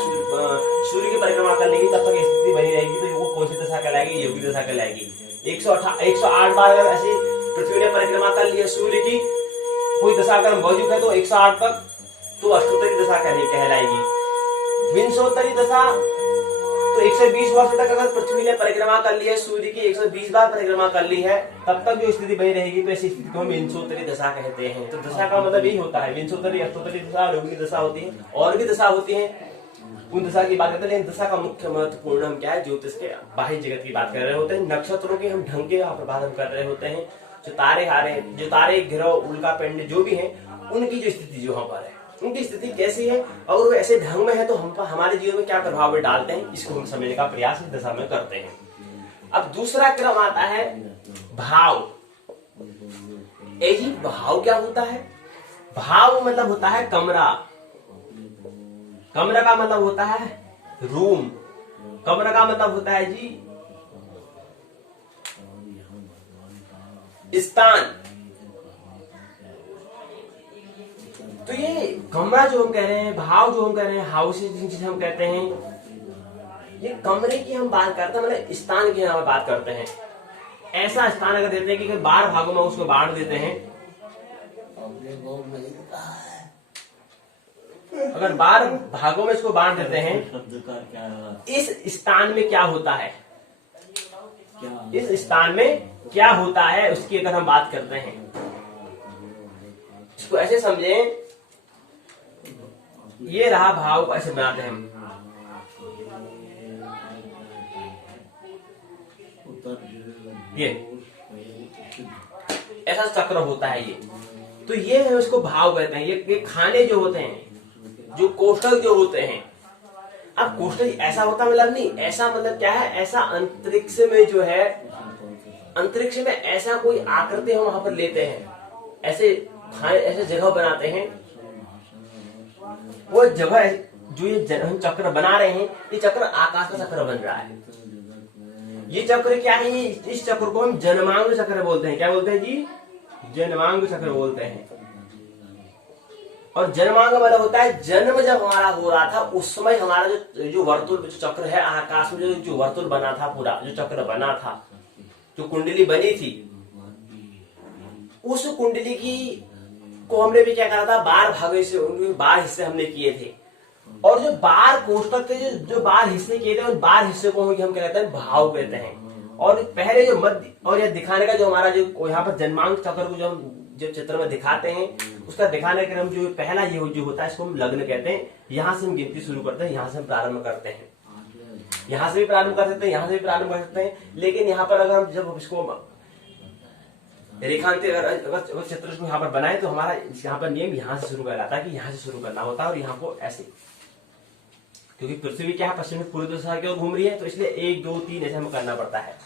सूर्य की परिक्रमा कर लेगी, तब तक स्थिति बनी रहेगी। तो वो कौन सी दशा कहलाएगी, योगी दशा कहलाएगी। 108 बार अगर ऐसी पृथ्वी ने परिक्रमा कर ली है सूर्य की, कोई दशा अगर मौजूद है तो 108 तक, तो अष्टोत्तरी दशा कहलाएगी। विंशोत्तरी दशा तो 120 वर्षों तक अगर पृथ्वी ने परिक्रमा कर ली है, सूर्य की 120 बार परिक्रमा कर ली है, तब तक जो स्थिति बनी रहेगी, तो ऐसी स्थिति को हम विंशोत्तरी दशा कहते हैं। तो दशा का मतलब यही होता है, विंशोत्तरी, अष्टोत्तरी दशा, रोहिणी दशा होती है, और भी दशा होती है, उन दशा की बात करते हैं। लेकिन दशा का मुख्य महत्वपूर्ण हम क्या है, ज्योतिष के बाह्य जगत की बात कर रहे होते हैं, नक्षत्रों के हम ढंग के प्रभाव हम कर रहे होते हैं, जो तारे ग्रह उल्का पिंड जो भी है, उनकी जो स्थिति जो वहां पर है, उनकी स्थिति कैसी है, और वो ऐसे ढंग में है तो हम हमारे जीवन में क्या प्रभाव डालते हैं, इसको हम समझने का प्रयास इस दशा में करते हैं। अब दूसरा क्रम आता है भाव। जी भाव क्या होता है? भाव मतलब होता है कमरा। कमरा का मतलब होता है रूम। कमरा का मतलब होता है जी स्थान। तो ये कमरा जो हम कह रहे हैं, भाव जो हम कह रहे हैं, हाउसेज जिसे हम कहते हैं, ये कमरे की हम बात करते हैं, मतलब स्थान की हम बात करते हैं। ऐसा स्थान अगर देते हैं कि 12 भागों में उसको बांट देते हैं, अगर 12 भागों में इसको बांट देते हैं, शब्द का क्या इस स्थान में क्या होता है, क्या इस स्थान में क्या होता है, उसकी अगर हम बात करते हैं, इसको ऐसे समझें, ये रहा भाव को ऐसे बनाते हैं हम, ये ऐसा चक्र होता है ये। तो ये है, उसको भाव कहते हैं। ये खाने जो होते हैं, जो कोष्ठक जो होते हैं, अब कोष्ठक ऐसा होता मतलब नहीं, ऐसा मतलब क्या है, ऐसा अंतरिक्ष में जो है, अंतरिक्ष में ऐसा कोई आकृति हम वहां पर लेते हैं, ऐसे खाने ऐसे जगह बनाते हैं, वो जगह जो ये हम चक्र बना रहे हैं, ये चक्र आकाश का चक्र बन रहा है। ये चक्र क्या है, इस चक्र को हम जन्मांग चक्र बोलते हैं। क्या बोलते हैं जी? जन्मांग चक्र बोलते हैं। और जन्मांग मतलब होता है जन्म जब हमारा हो रहा था, उस समय हमारा जो वर्तुल जो चक्र है आकाश में, जो वर्तुल बना था, पूरा जो चक्र बना था, जो कुंडली बनी थी, उस कुंडली की को हमने भी क्या करा था, 12 भागों से 12 हिस्से हमने किए थे। और जो 12 कोष्ठक थे, जो 12 हिस्से किए थे, उन 12 हिस्से को हम क्या कहते हैं, भाव कहते हैं। और पहले जो मध्य और यह दिखाने का जो हमारा जो यहाँ पर जन्मांग चक्र को जो हम जब चित्र में दिखाते हैं, उसका दिखाने का हम जो पहला ये जो होता है, इसको हम लग्न कहते हैं। यहाँ से हम गिनती शुरू करते हैं, यहाँ से हम प्रारंभ करते हैं, यहाँ से भी प्रारंभ कर सकते हैं, यहाँ से भी प्रारंभ कर सकते हैं। लेकिन यहाँ पर अगर हम जब इसको रेखांकित अगर चित्र को यहाँ पर बनाए, तो हमारा यहाँ पर नियम यहाँ से शुरू कर रहा था कि यहाँ से शुरू करना होता है, और यहाँ को ऐसे, क्योंकि पृथ्वी क्या है, पश्चिमी पूर्व दिशा की ओर घूम रही है, तो इसलिए 1 2 3 ऐसे हमें करना पड़ता है।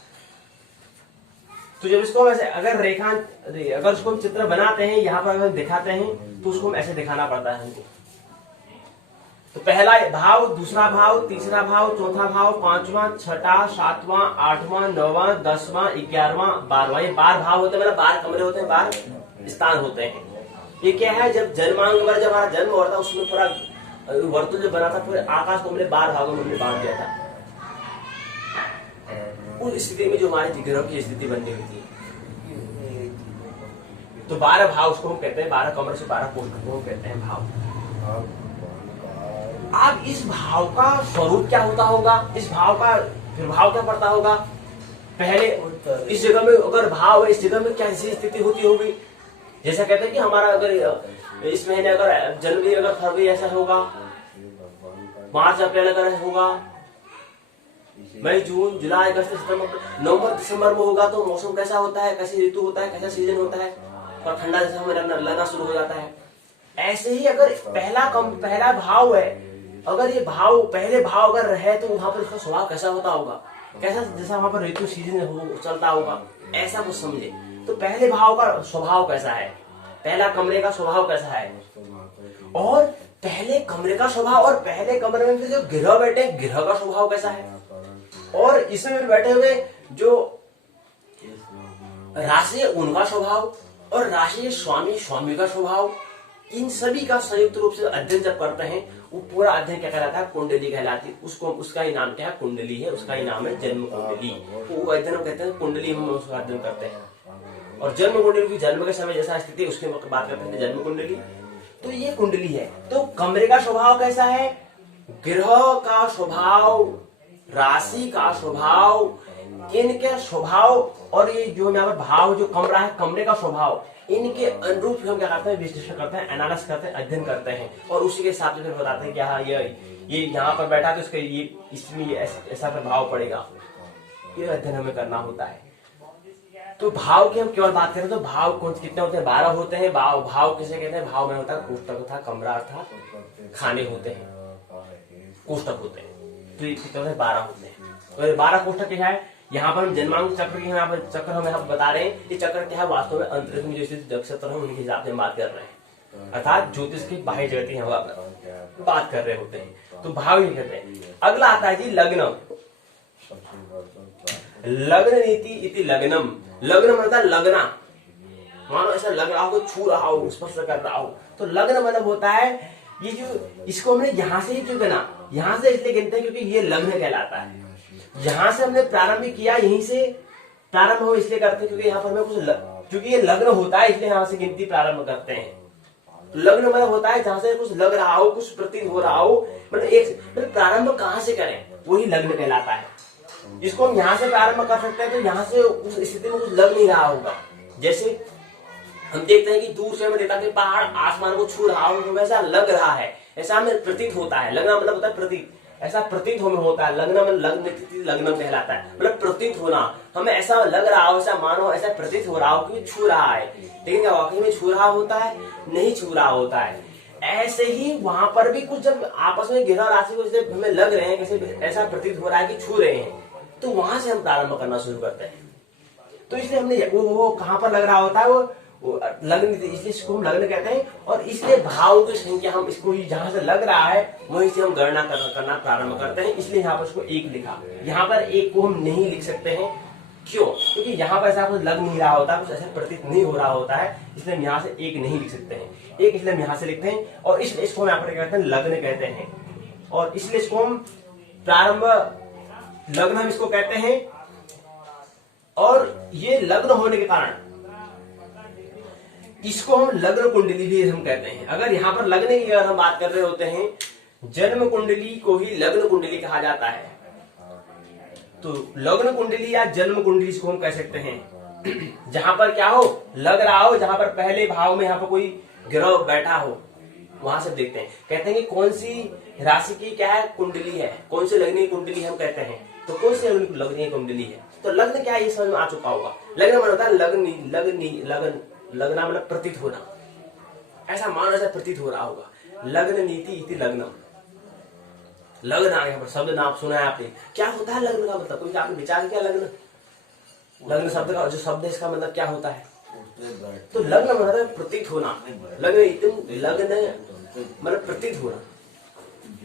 तो जब इसको ऐसे अगर उसको हम चित्र बनाते हैं, यहाँ पर अगर दिखाते हैं, तो उसको हम ऐसे दिखाना पड़ता है हमको। तो पहला भाव, दूसरा भाव, तीसरा भाव, चौथा भाव, 5वां, 6वां, 7वां, 8वां, 9वां, 10वां, 11वां, 12वां, ये 12 भाव होते हैं, मतलब 12 कमरे होते हैं, 12 स्थान होते हैं। ये क्या है, जब जन्मांग पर जब हमारा जन्म हो रहा था, उसमें पूरा वर्तुल जो बना था, पूरे आकाश को हमने 12 भागों में हमने बांट दिया था। उस स्थिति में जो हमारे ग्रह की स्थिति बननी हुई थी, तो 12 भाव उसको हम कहते हैं, 12 कमरे से 12 कोष्ठक को हम कहते हैं भाव। अब इस भाव का स्वरूप क्या होता होगा, इस भाव का प्रभाव क्या पड़ता होगा? पहले इस जगह में अगर भाव है, इस जगह में क्या स्थिति होती होगी? जैसा कहते हैं कि हमारा अगर इस महीने अगर जनवरी अगर फरवरी ऐसा होगा, मार्च अप्रैल अगर होगा, मई जून जुलाई अगस्त सितंबर नवंबर दिसंबर में होगा, तो मौसम कैसा होता है, कैसी ऋतु होता है, कैसा सीजन होता है, और ठंडा जैसा हमें लगना शुरू हो जाता है। ऐसे ही अगर पहला भाव है, अगर ये भाव पहले भाव अगर रहे, तो वहां पर उसका स्वभाव कैसा होता होगा, कैसा जैसा वहां पर ऋतु सीजन हो चलता होगा, ऐसा कुछ समझे। तो पहले भाव का स्वभाव कैसा है, पहला कमरे का स्वभाव कैसा है, और पहले कमरे का स्वभाव, और पहले कमरे में फिर जो ग्रह बैठे, ग्रह का स्वभाव कैसा है, और इसमें बैठे हुए जो राशि है उनका स्वभाव, और राशि स्वामी का स्वभाव, इन सभी का संयुक्त रूप से अध्ययन जब करते हैं, वो पूरा अध्ययन क्या कहलाता है, कुंडली कहलाती है। उसको उसका ही नाम क्या है, कुंडली है, उसका ही नाम है जन्म कुंडली। तो वो अध्ययन कहते हैं कुंडली, हम उसका अध्ययन करते हैं। और जन्म कुंडली की जन्म के समय जैसा स्थिति उसके बात करते हैं जन्म कुंडली। तो ये कुंडली है। तो कमरे का स्वभाव कैसा है, ग्रह का स्वभाव राशि का स्वभाव, इनके स्वभाव और ये जो यहाँ पर भाव जो कमरा है, कमरे का स्वभाव, इनके अनुरूप हम क्या करते हैं, विश्लेषण करते हैं, एनालिसिस करते हैं, अध्ययन करते हैं और उसी के हिसाब से फिर बताते हैं कि हाँ ये यहाँ पर बैठा तो इसका ये इसमें ऐसा प्रभाव पड़ेगा। ये अध्ययन हमें करना होता है। तो भाव की हम केवल बात करें तो भाव कौन से कितने होते हैं, 12 होते हैं। भाव किसे कहते हैं, भाव में होता है कोष्टक होता है, कमरा अर्थात खाने होते हैं, कोष्टक होते हैं। तो ये कितने होते हैं, 12 होते हैं। तो 12 कोष्टक क्या है, यहाँ पर हम जन्मांक चक्र की यहाँ पर चक्र हम यहाँ बता रहे हैं। ये चक्र क्या है, वास्तव में अंतरिक्ष में जैसे नक्षत्र है उनके हिसाब से बात कर रहे हैं, अर्थात ज्योतिष की बाह्य जगत की हम बात कर रहे होते हैं। तो भाव ही कहते हैं। अगला आता है जी लग्न। लग्न नीति इति लग्नम। लग्न मतलब लगना, मानो ऐसा लग रहा हो, छू रहा हो, स्पर्श कर रहा हो। तो लग्न मतलब होता है ये जो, इसको हमने यहाँ से ही क्यों गिना, यहाँ से इसलिए गिनते हैं क्योंकि ये लग्न कहलाता है। यहाँ से हमने प्रारंभ किया, यहीं से प्रारंभ हो इसलिए करते हैं क्योंकि यहाँ पर हमें कुछ क्योंकि ये लग्न होता है इसलिए यहाँ से गिनती प्रारंभ करते हैं। तो लग्न मतलब होता है जहाँ से कुछ लग रहा हो, कुछ प्रतीत हो रहा हो, मतलब प्रारंभ कहाँ से करें वही लग्न कहलाता है। इसको हम यहाँ से प्रारंभ कर सकते हैं तो यहाँ से उस स्थिति में कुछ लग नहीं रहा होगा। जैसे हम देखते हैं कि दूर से हमें देखता है कि पहाड़ आसमान को छू रहा हो, तो वैसा लग रहा है, ऐसा हमें प्रतीत होता है। लगना मतलब होता है प्रतीत, ऐसा प्रतीत हमें होता है। लगना मतलब लग्न कहलाता है, मतलब प्रतीत होना। हमें ऐसा लग रहा हो, ऐसा मानो, ऐसा प्रतीत हो रहा हो कि छू रहा है, लेकिन क्या वाकई में छू रहा होता है, नहीं छू रहा होता है। ऐसे ही वहां पर भी कुछ जब आपस में ग्रह राशि को जैसे हमें लग रहे हैं, कैसे ऐसा प्रतीत हो रहा है कि छू रहे हैं, तो वहां से हम प्रारंभ करना शुरू करते हैं। तो इसलिए हमने वो कहां पर लग रहा होता है, वो लग्न, इसलिए इसको हम लग्न कहते हैं। और इसलिए भाव की संख्या हम इसको जहां से लग रहा है वहीं से हम गणना करना प्रारंभ करते हैं। इसलिए यहाँ पर उसको 1 लिखा। यहाँ पर 1 को हम नहीं लिख सकते हैं, क्यों, क्योंकि यहाँ पर ऐसा कुछ लग नहीं रहा होता, कुछ ऐसा प्रतीत नहीं हो रहा होता है, इसलिए हम यहाँ से 1 नहीं लिख सकते हैं। 1 इसलिए हम यहाँ से लिखते हैं और इसलिए इसको हम यहाँ पर कहते हैं लग्न कहते हैं। और इसलिए इसको हम प्रारंभ लग्न हम इसको कहते हैं। और ये लग्न होने के कारण इसको हम लग्न कुंडली भी हम कहते हैं। अगर यहाँ पर लग्न की अगर हम बात कर रहे होते हैं, जन्म कुंडली को ही लग्न कुंडली कहा जाता है। तो लग्न कुंडली या जन्म कुंडली इसको हम कह सकते हैं। जहां पर क्या हो, लग रहा हो, जहां पर पहले भाव में यहाँ पर कोई ग्रह बैठा हो, वहां से देखते हैं, कहते हैं कि कौन सी राशि की क्या है कुंडली है, कौन सी लग्न की कुंडली हम कहते हैं। तो कौन सी लग्न की कुंडली है, तो लग्न क्या है ये समझ में आ चुका होगा। लग्न मतलब होता है लगना मतलब प्रतीत होना, ऐसा मान ऐसा प्रतीत हो रहा होगा। लग्न नीति इति लग्नम। लग्न आ गया, शब्द नाम सुना है आपने, क्या होता है लग्न का मतलब, कोई आपने विचार किया लग्न, लग्न शब्द का जो शब्द है इसका मतलब क्या होता है। तो लग्न मतलब प्रतीत होना, लग्न मतलब प्रतीत होना,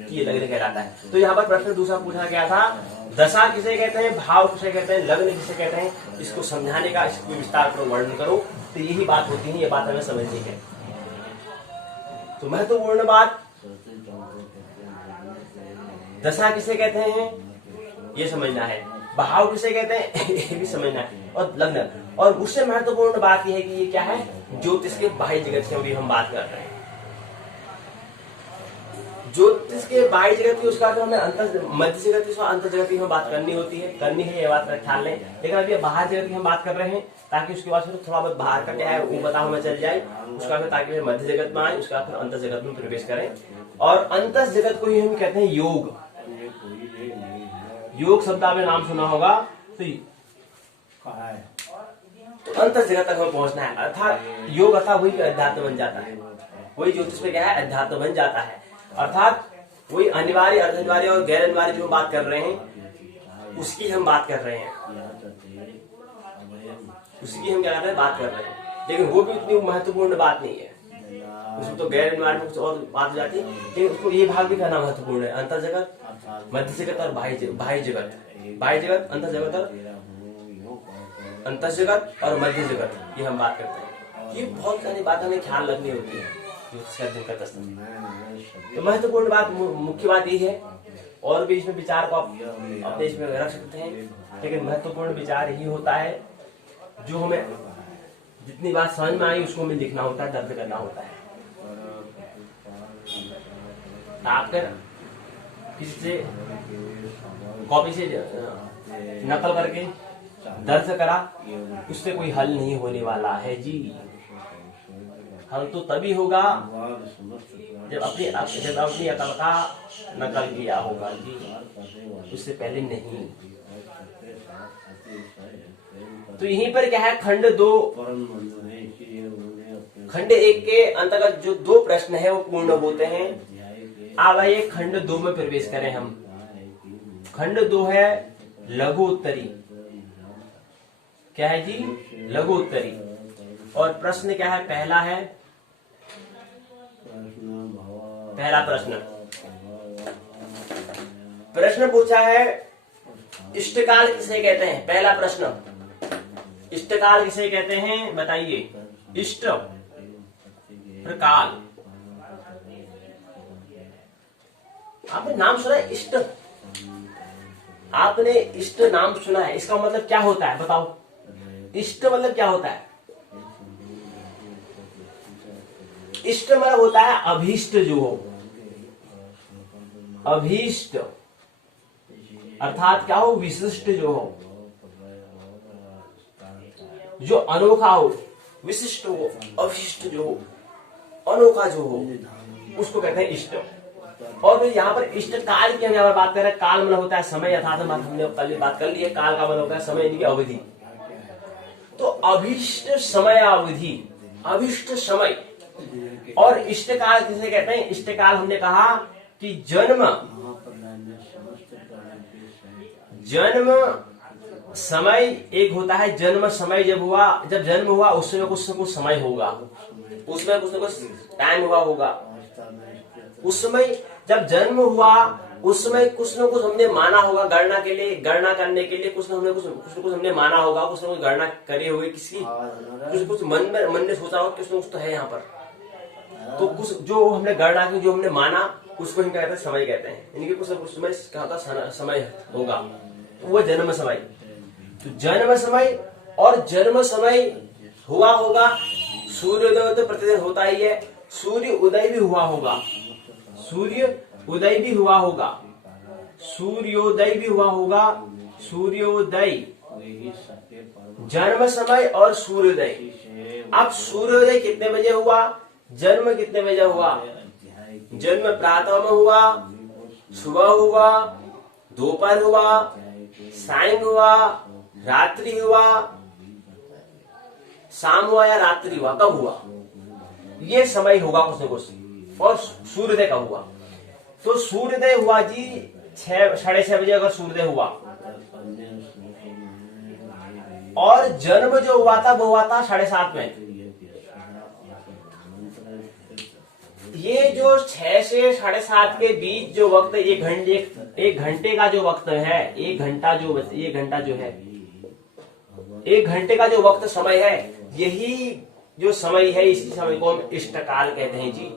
ये लग्न कहलाता है। तो यहाँ पर प्रश्न दूसरा पूछा गया था, दशा किसे कहते हैं, भाव किसे कहते हैं, लग्न किसे कहते हैं, इसको समझाने का, इसको विस्तार पर वर्णन करो। तो यही बात होती है, ये बात हमें समझनी है। तो महत्वपूर्ण बात, दशा किसे कहते हैं ये समझना है, भाव किसे कहते हैं ये भी समझना है, और लग्न। और उससे महत्वपूर्ण बात यह है कि ये क्या है, ज्योतिष के बाह्य जगत की भी हम बात कर रहे हैं। ज्योतिष के बाह्य जगत की, उसका जो हमें मध्य जगत की, अंतर जगत की हम बात करनी होती है, करनी है, ये बात ख्याल लें। लेकिन अभी बाहर जगत की हम बात कर रहे हैं, ताकि उसके बाद फिर थोड़ा बहुत बाहर का क्या है वो पता हमें चल जाए, उसका फिर ताकि फिर मध्य जगत में आए, उसका फिर अंतर जगत में प्रवेश करें। और अंतर जगत को ही हम कहते हैं योग। योग शब्द आपने नाम सुना होगा। तो अंतर जगत तक हमें पहुंचना है, अर्थात योग अर्थात वही अध्यात्म बन जाता है, वही ज्योतिष में क्या है अध्यात्म बन जाता है। अर्थात वही अनिवार्य, अर्ध अनिवार्य और गैर अनिवार्य जो बात कर रहे हैं उसकी हम बात कर रहे हैं, उसकी हम क्या कर रहे हैं बात कर रहे हैं। लेकिन वो भी इतनी महत्वपूर्ण बात नहीं है, उसमें तो गैर अनिवार्य में कुछ और बात हो जाती है, लेकिन उसको ये भाग भी कहना महत्वपूर्ण है। अंतर जगत, मध्य जगत और बाह्य जगत, बाह्य जगत, अंतर जगत और अंतर जगत और मध्य जगत, ये हम बात करते हैं। ये बहुत सारी बात हमें ख्याल रखनी होती है तो महत्वपूर्ण बात, मुख्य बात यही है। और भी इसमें विचार को आप अपने इसमें रख सकते हैं, लेकिन महत्वपूर्ण विचार यही होता है जो हमें जितनी बात समझ में आई उसको हमें लिखना होता है, दर्ज करना होता है। आप कर किससे कॉपी से नकल करके दर्ज करा, उससे कोई हल नहीं होने वाला है जी। हल तो तभी होगा जब अपनी अकल का नकल किया होगा जी, उससे पहले नहीं। तो यहीं पर क्या है, खंड 1 के अंतर्गत जो 2 प्रश्न है वो पूर्ण होते हैं। अब आइए खंड 2 में प्रवेश करें हम। खंड 2 है लघु उत्तरी। क्या है जी? लघु उत्तरी। और प्रश्न क्या है? पहला प्रश्न पूछा है, इष्टकाल किसे कहते हैं? पहला प्रश्न, इष्टकाल किसे कहते हैं बताइए? इष्ट और काल, आपने नाम सुना है इष्ट? आपने इष्ट नाम सुना है, इसका मतलब क्या होता है बताओ? इष्ट मतलब क्या होता है? इष्ट मतलब होता है अभीष्ट जो हो, अभीष्ट अर्थात क्या हो? विशिष्ट जो हो, जो अनोखा हो, विशिष्ट हो, अभीष्ट जो हो, अनोखा जो हो, उसको कहते हैं इष्ट। और फिर यहाँ पर इष्ट काल की हम यहाँ पर बात कर रहे हैं। काल मतलब होता है समय, अर्थात हमने पहले बात कर ली है, काल का मतलब होता है समय, यानी कि अवधि। तो अभीष्ट समय अवधि, अभीष्ट समय। और इष्ट काल किसे कहते हैं? इष्ट काल हमने कहा कि जन्म समय एक होता है। जन्म समय जब जन्म हुआ उस समय कुछ न कुछ समय होगा, उसमें कुछ न कुछ टाइम हुआ होगा। उस समय जब जन्म हुआ उस समय कुछ न कुछ हमने माना होगा, गणना करने के लिए कुछ न कुछ हमने माना होगा, कुछ न कुछ गणना करी होगी किसी, कुछ मन में सोचा होगा कुछ न कुछ तो है यहाँ पर। तो कुछ जो हमने गणना की, जो हमने माना, उसको हम कहते हैं समय कहते हैं, यानी कि कुछ न कुछ समय का समय होगा, तो वो जन्म समय। तो जन्म समय और जन्म समय हुआ होगा। सूर्योदय तो प्रतिदिन होता ही है, सूर्य उदय भी हुआ होगा, सूर्योदय भी हुआ होगा, सूर्योदय भी हुआ होगा। सूर्योदय, जन्म समय और सूर्योदय। अब सूर्योदय कितने बजे हुआ? जन्म कितने बजे हुआ? जन्म प्रातः में हुआ, सुबह हुआ, दोपहर हुआ, सायं हुआ, रात्रि हुआ, शाम हुआ या रात्रि हुआ, कब हुआ? ये समय होगा कुछ न कुछ। और सूर्योदय कब हुआ? तो सूर्योदय हुआ जी 6:30 बजे अगर सूर्योदय हुआ, और जन्म जो हुआ था वो हुआ था 7:30 में। ये जो 6 से 7:30 के बीच जो वक्त, एक घंटे का जो वक्त है, एक घंटा जो है, एक घंटे का जो वक्त समय है, यही जो समय है, इसी समय को हम इष्टकाल कहते हैं जी।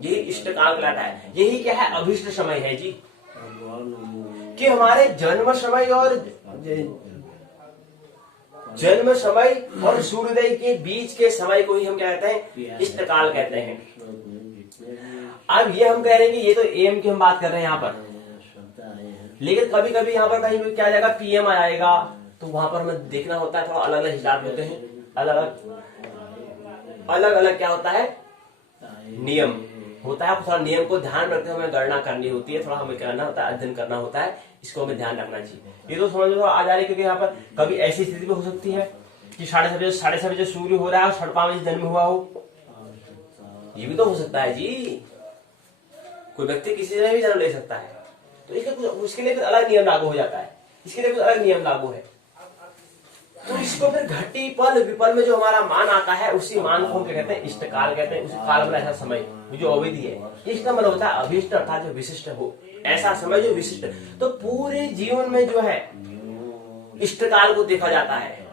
यही इष्टकाल कहलाता है। यही क्या है? अभीष्ट समय है जी। कि हमारे जन्म समय और सूर्योदय के बीच के समय को ही हम क्या कहते हैं? इष्टकाल कहते हैं। अब ये हम कह रहे हैं कि ये तो एम की हम बात कर रहे हैं यहाँ पर, लेकिन कभी कभी यहाँ पर कहीं क्या जाएगा? पीएम आ जाएगा, तो वहां पर हमें देखना होता है, थोड़ा अलग अलग हिसाब होते हैं, अलग अलग क्या होता है? नियम होता है। थोड़ा नियम को ध्यान रखते हुए हमें गणना करनी होती है, थोड़ा हमें करना होता है, अध्ययन करना होता है, इसको हमें ध्यान रखना चाहिए। ये तो समझ लो आ जा रही है, क्योंकि यहाँ पर कभी ऐसी स्थिति भी हो सकती है कि 6:30 बजे सूर्य हो रहा है और 5:30 बजे जन्म हुआ हो, ये भी तो हो सकता है जी। कोई व्यक्ति किसी से भी जन्म ले सकता है, तो इसके लिए कुछ अलग नियम लागू हो जाता है, इसके लिए कुछ अलग नियम लागू है। तो इसको फिर घटी पल विपल में जो हमारा मान आता है, उसी मान को हम क्या कहते हैं? इष्टकाल कहते हैं। उसी काल में ऐसा समय जो अवधि है, इसका मतलब होता है अभीष्ट, अर्थात जो विशिष्ट हो, ऐसा समय जो विशिष्ट। तो पूरे जीवन में जो है इष्टकाल को देखा जाता है।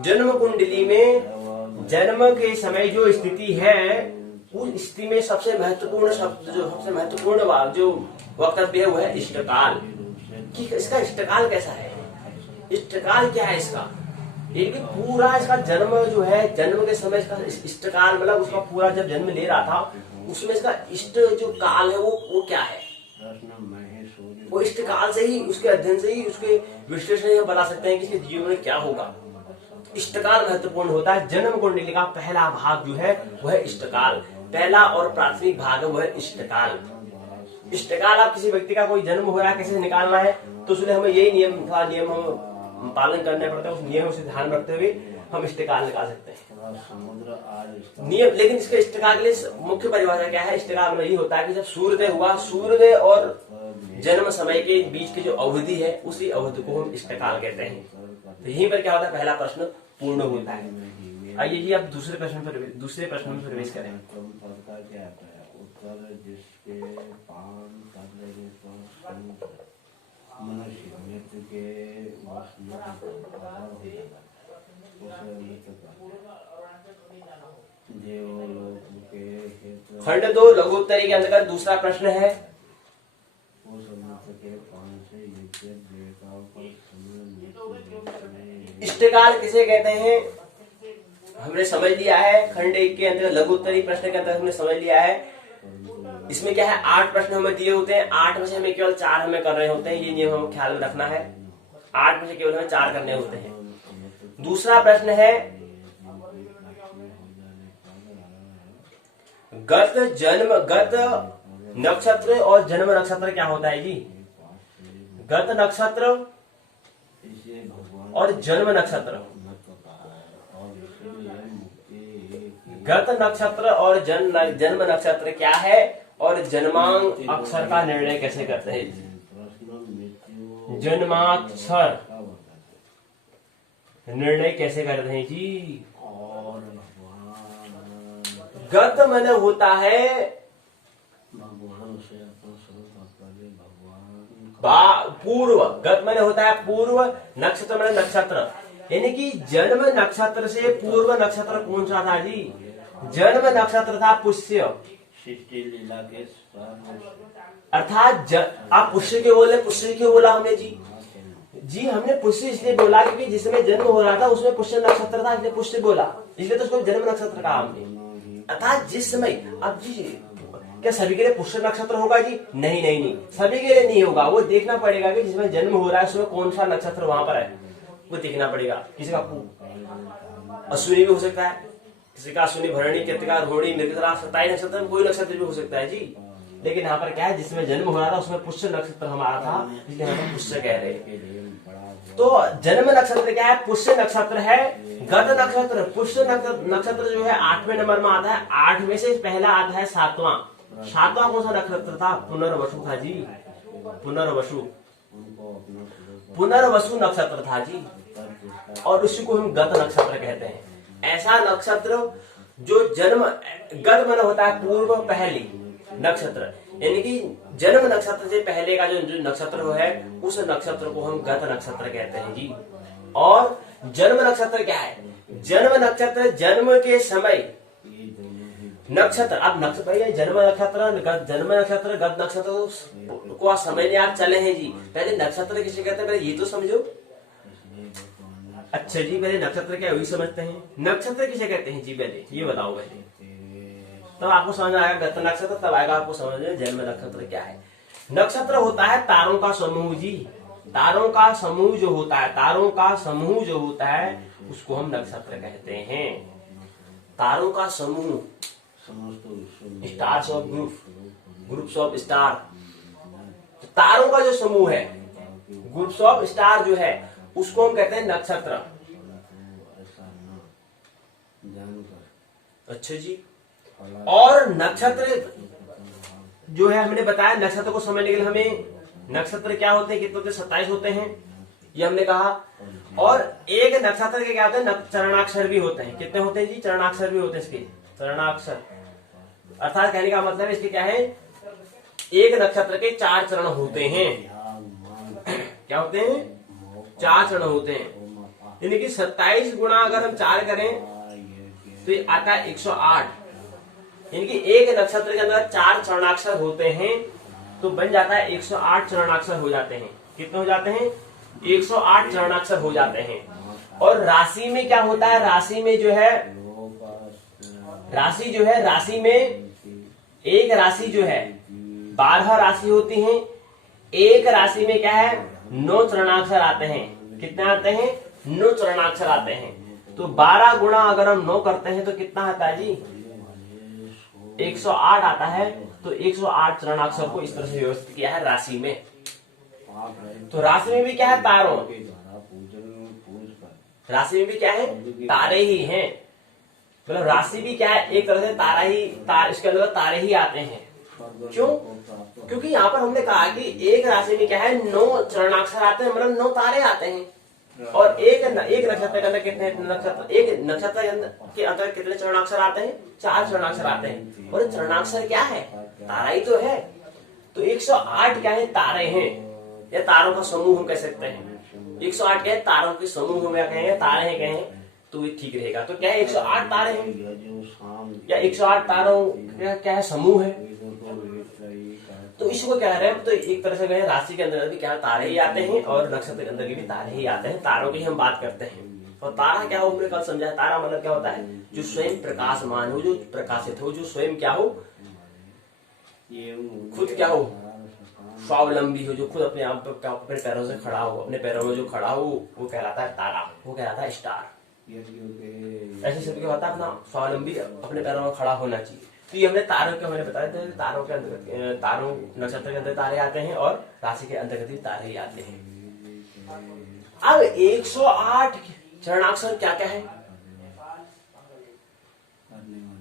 जन्म कुंडली में जन्म के समय जो स्थिति है, उस स्थिति में सबसे महत्वपूर्ण शब्द, जो सबसे महत्वपूर्ण जो वक्तव्य है वो है इष्टकाल। कि इसका इष्टकाल कैसा है? इष्टकाल क्या है इसका? एक पूरा इसका जन्म जो है, जन्म के समय इसका इष्टकाल मतलब उसका पूरा जब जन्म ले रहा था, उसमें इसका इष्ट जो काल है वो क्या है? वो इष्टकाल से ही, उसके अध्ययन से ही, उसके विश्लेषण से हम बता सकते हैं कि इसके जीवन में क्या होगा। इष्टकाल महत्वपूर्ण होता है। जन्म कुंडली का पहला भाग जो है वह इष्टकाल, पहला और प्राथमिक भाग है वह इष्टकाल। इष्टकाल, आप किसी व्यक्ति का कोई जन्म हो रहा है कैसे निकालना है, तो उसमें हमें यही नियम हम पालन करने पड़ता है। उस नियम से ध्यान रखते हुए हम इष्टकाल निकाल सकते हैं नियम। लेकिन इसके इष्टकाल के लिए मुख्य परिभाषा क्या है? इष्टकाल में यही होता है कि जब सूर्योदय हुआ, सूर्योदय और जन्म समय के बीच की जो अवधि है उसी अवधि को हम इष्टकाल कहते हैं। तो यहीं पर क्या होता है? पहला प्रश्न पूर्ण होता है। आइए जी, आप दूसरे प्रश्न में प्रवेश करें। उत्तर जिसके पान करने पर मनुष्य मृत्यु के खंड 2 लघुत्तरी के अंतर्गत दूसरा प्रश्न है। इष्टकाल किसे कहते हैं हमने समझ लिया है। खंड 1 के अंतर्गत लघुत्तरी प्रश्न के अंतर्गत हमने समझ लिया है। इसमें क्या है? 8 प्रश्न हमें दिए होते हैं, 8 में से हमें केवल 4 हमें कर रहे होते हैं। ये नियम हमें ख्याल में रखना है, 8 में से केवल हमें 4 करने होते हैं। दूसरा प्रश्न है गत नक्षत्र और जन्म नक्षत्र क्या होता है जी? गत नक्षत्र और जन्म नक्षत्र, गत नक्षत्र और जन्म नक्षत्र क्या है और जन्मांक अक्षर का निर्णय कैसे करते हैं? जन्माक्षर निर्णय कैसे करते हैं जी? गत मैंने होता है पूर्व, गत मैंने होता है पूर्व, नक्षत्र मैंने नक्षत्र, यानी कि जन्म नक्षत्र से पूर्व नक्षत्र कौन सा था जी? जन्म नक्षत्र था पुष्य। लीला के अर्थात आप पुष्य क्यों बोले? पुष्य क्यों बोला हमने जी? जी हमने पुष्य इसलिए बोला क्योंकि जिसमें जन्म हो रहा था उसमें पुष्य नक्षत्र था, इसलिए पुष्य बोला, इसलिए तो उसको जन्म नक्षत्र कहा हमने। अर्थात जिस समय, अब जी क्या सभी के लिए पुष्य नक्षत्र होगा जी? नहीं, सभी के लिए नहीं होगा। वो देखना पड़ेगा कि जिसमें जन्म हो रहा है उसमें कौन सा नक्षत्र वहां पर है, वो देखना पड़ेगा। किसी का अश्विनी भी हो सकता है, किसी का अश्विनी, भरणी, कृतिका, रोहिणी, मृगशिरा, 27 नक्षत्र में कोई नक्षत्र भी हो सकता है जी। लेकिन यहाँ पर क्या है? जिसमें जन्म हो रहा था उसमें पुष्य नक्षत्र हमारा था, इसलिए हम पुष्य कह रहे हैं। तो जन्म नक्षत्र क्या है? पुष्य नक्षत्र है। गत नक्षत्र, पुष्य नक्षत्र जो है 8वें नंबर में आता है। 8 में से पहला आता है 7वां कौन सा नक्षत्र था? पुनर्वसु था जी। पुनर्वसु नक्षत्र था जी, और उसी को हम गत नक्षत्र कहते हैं। ऐसा नक्षत्र जो जन्म, गत मन होता है पूर्व, पहली नक्षत्र, यानी कि जन्म नक्षत्र से पहले का जो नक्षत्र है उस नक्षत्र को हम गत नक्षत्र कहते हैं जी। और जन्म नक्षत्र क्या है? जन्म नक्षत्र जन्म के समय नक्षत्र, अब नक्षत्र भैया जन्म नक्षत्र, गत नक्षत्र को आप समझने आप चले हैं जी। पहले नक्षत्र किसे कहते हैं पहले ये तो समझो। अच्छा जी, पहले नक्षत्र क्या वही समझते हैं? नक्षत्र किसे कहते हैं जी पहले ये बताओ पहले, तब आपको समझ आएगा गत नक्षत्र, तब आएगा आपको समझ में जन्म नक्षत्र क्या है। नक्षत्र होता है तारों का समूह जी। तारों का समूह जो होता है उसको हम नक्षत्र कहते हैं। तारों का समूह, stars of groups of star, तारों का जो समूह है, ग्रुप्स ऑफ स्टार जो है उसको हम कहते हैं नक्षत्र। अच्छा जी, और नक्षत्र जो है हमने बताया, नक्षत्र को समझने के लिए हमें नक्षत्र क्या होते हैं, कितने होते हैं? 27 होते हैं, ये हमने कहा। और एक नक्षत्र के क्या होते हैं? चरणाक्षर भी होते हैं। कितने होते हैं जी? चरणाक्षर भी होते हैं इसके, चरणाक्षर। अर्थात कहने का मतलब इसके क्या है? एक नक्षत्र के 4 चरण होते हैं। क्या होते हैं? 4 चरण होते हैं, यानी कि 27 गुणा अगर हम 4 करें तो ये आता है 108। यानी कि एक नक्षत्र के अंदर 4 चरणाक्षर होते हैं तो बन जाता है 108 चरणाक्षर हो जाते हैं। कितने हो जाते हैं? 108 चरणाक्षर हो जाते हैं। और राशि में क्या होता है? राशि में एक राशि जो है 12 राशि होती हैं, एक राशि में क्या है 9 चरणाक्षर आते हैं। कितने आते हैं? 9 चरणाक्षर आते हैं। तो 12 गुणा अगर हम 9 करते हैं तो कितना आता है जी? 108 आता है। तो 108 चरणाक्षर को इस तरह से व्यवस्थित किया है राशि में। तो राशि में भी क्या है? तारों। राशि में भी क्या है? तारे ही हैं। मतलब राशि भी क्या है? एक तरह से तारा ही इसके अंदर तारे ही आते हैं। क्यों? क्योंकि यहाँ पर हमने कहा कि एक राशि में क्या है 9 चरणाक्षर आते हैं, मतलब 9 तारे आते हैं। और एक नक्षत्र के अंदर कितने नक्षत्र? एक नक्षत्र के अंदर कितने चरणाक्षर आते हैं? 4 चरणाक्षर आते हैं। और चरणाक्षर क्या है? तारा ही तो है। तो 108 क्या है? तारे हैं, या तारों का समूह हम कह सकते हैं। 108 क्या है? तारों के समूह में कहें, तारे हैं कहें तो ये ठीक रहेगा। तो क्या है? 108 तारे हैं या 108 तारों क्या है? समूह है। तो इसको क्या है? तो एक तरह से कहें राशि के अंदर भी क्या तारे ही आते हैं और नक्षत्र के अंदर भी तारे ही आते हैं। तारों की हम बात करते हैं। और तारा क्या हो? हमने कल समझा। तारा मतलब क्या होता है? जो स्वयं प्रकाशमान हो, जो प्रकाशित हो, जो स्वयं क्या हो? खुद क्या हो? स्वावलंबी हो, जो खुद अपने आप अपने पैरों से खड़ा हो, अपने पैरों में जो खड़ा हो वो कहलाता है तारा, वो कहलाता है स्टार। ऐसे शब्द क्या होता है? अपना स्वावलंबी, अपने पैरों में खड़ा होना चाहिए। तो ये हमने तारों के हमने बताया था। तारों के अंदर, तारों नक्षत्र के अंदर तारे आते हैं और राशि के अंतर्गत भी तारे ही आते हैं। अब 108 चरणाक्षर क्या क्या है?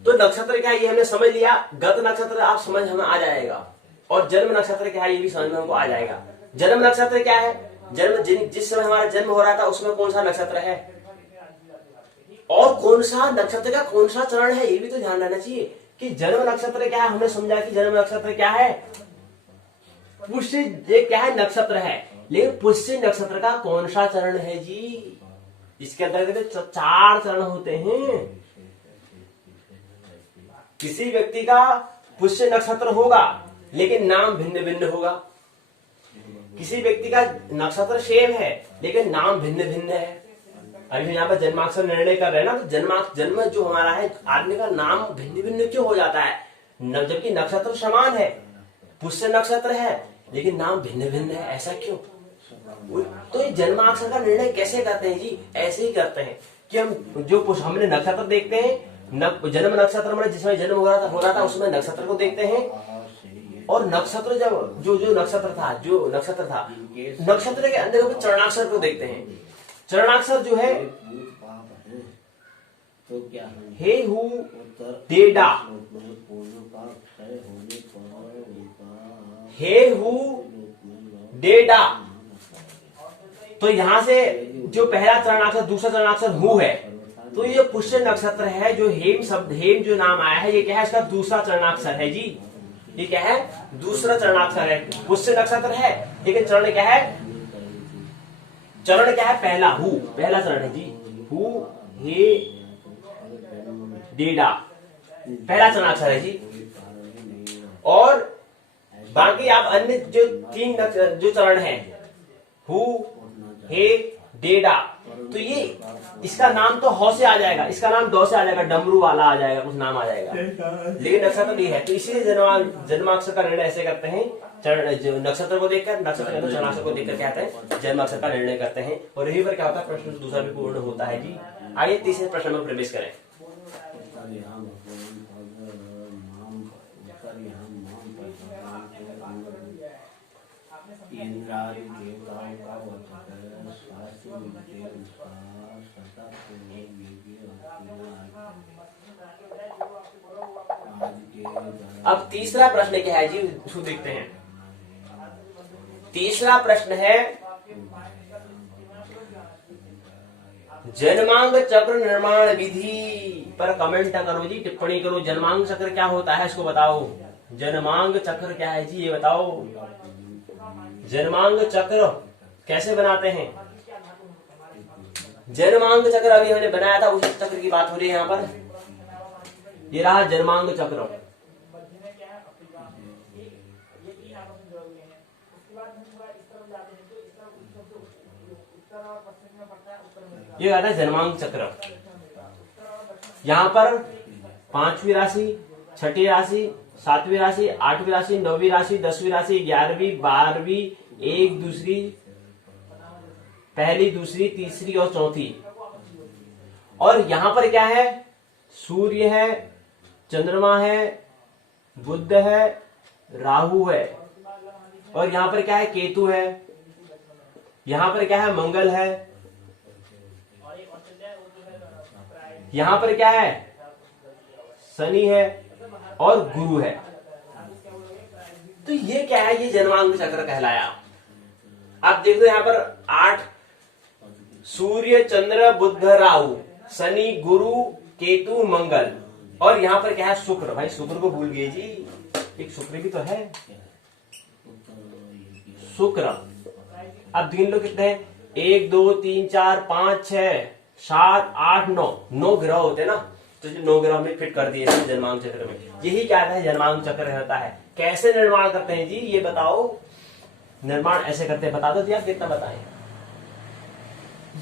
तो नक्षत्र क्या है ये हमने समझ लिया। गत नक्षत्र आप समझ हमें आ जाएगा। और जन्म नक्षत्र क्या है ये भी समझ में हमको आ जाएगा। जन्म नक्षत्र क्या है? जन्म जिस समय हमारा जन्म हो रहा था उसमें कौन सा नक्षत्र है और कौन सा नक्षत्र का कौन सा चरण है, ये भी तो ध्यान रहना चाहिए। कि जन्म नक्षत्र क्या है? हमने समझा कि जन्म नक्षत्र क्या है? पुष्य। ये क्या है? नक्षत्र है। लेकिन पुष्य नक्षत्र का कौन सा चरण है जी? इसके अंतर्गत 4 चरण होते हैं। किसी व्यक्ति का पुष्य नक्षत्र होगा लेकिन नाम भिन्न भिन्न होगा। किसी व्यक्ति का नक्षत्र सेम है लेकिन नाम भिन्न भिन्न है। अभी यहाँ पर जन्माक्षर निर्णय कर रहे हैं ना, तो जन्म जो हमारा है आदमी का नाम भिन्न भिन्न क्यों हो जाता है? जबकि नक्षत्र समान है, पुष्य नक्षत्र है लेकिन नाम भिन्न भिन्न है, ऐसा क्यों? तो ये जन्माक्षर का निर्णय कैसे करते हैं जी? ऐसे ही करते हैं कि हम जो हमने नक्षत्र देखते हैं, जन्म नक्षत्र में जिसमें जन्म हो रहा था उसमें नक्षत्र को देखते हैं। और नक्षत्र जब जो नक्षत्र था नक्षत्र के अंदर चरणाक्षर को देखते हैं। चरणाक्षर जो है तो क्या हे हु डेडा, हे हु डेडा। तो यहाँ से जो पहला चरणाक्षर दूसरा चरणाक्षर हु है, तो ये पुष्य नक्षत्र है। जो हेम शब्द, हेम जो नाम आया है ये क्या है? इसका दूसरा चरणाक्षर है जी। ये क्या है? दूसरा चरणाक्षर है। पुष्य नक्षत्र है लेकिन चरण क्या है? चरण क्या है? पहला हु, पहला चरण है जी। हु हे डेडा पहला चरणाक्षर है जी। और बाकी आप अन्य जो 3 जो चरण है हु हे डेडा, तो ये इसका नाम तो हौ से आ जाएगा, इसका नाम दौ से आ जाएगा, डमरू वाला आ जाएगा, कुछ नाम आ जाएगा। लेकिन नक्षत्र नहीं है। तो इसीलिए जन्माक्षर का निर्णय ऐसे करते हैं। नक्षत्र को देखकर, नक्षत्र के अंदर चरणाक्षर को देखकर क्या कहते हैं? जन्माक्षर का निर्णय करते हैं। और यही पर क्या होता है? प्रश्न दूसरा भी पूर्ण होता है जी। आइए तीसरे प्रश्न में प्रवेश करें। इंद्रादि देवताओं का वध है, शास्त्र विद्या उसका सदा अब तीसरा प्रश्न क्या है जी? उसको देखते हैं। तीसरा प्रश्न है जन्मांग चक्र निर्माण विधि पर कमेंट करो जी, टिप्पणी करो। जन्मांग चक्र क्या होता है इसको बताओ। जन्मांग चक्र क्या है जी ये बताओ। जन्मांग चक्र कैसे बनाते हैं? जन्मांग चक्र अभी हमने बनाया था, उसी चक्र की बात हो रही है यहाँ पर। ये रहा जन्मांग चक्र। ये आता है जन्मांग चक्र। यहाँ पर 5वीं राशि, 6ठी राशि, सातवीं राशि, आठवीं राशि, नौवीं राशि, 10वीं राशि, 11वीं, 12वीं, एक दूसरी, पहली, दूसरी, तीसरी और चौथी। और यहां पर क्या है, सूर्य है, चंद्रमा है, बुध है, राहु है, और यहां पर क्या है, केतु है, यहां पर क्या है, मंगल है, यहां पर क्या है, शनि है और गुरु है। तो ये क्या है, ये जन्मांग चक्र कहलाया। आप देख दो यहां पर 8, सूर्य, चंद्र, बुध, राहु, शनि, गुरु, केतु, मंगल, और यहां पर क्या है, शुक्र। भाई शुक्र को भूल गए जी, एक शुक्र भी तो है, शुक्र। अब गिन लो कितने हैं, 1 2 3 4 5 6 7 8 9, 9 ग्रह होते हैं ना, तो जो 9 ग्रह में फिट कर दिए जन्मांग चक्र में। यही क्या है, जन्मांग चक्र होता है। कैसे निर्माण करते हैं जी, ये बताओ। निर्माण ऐसे करते हैं, बता दो जी, आप कितना बताएं।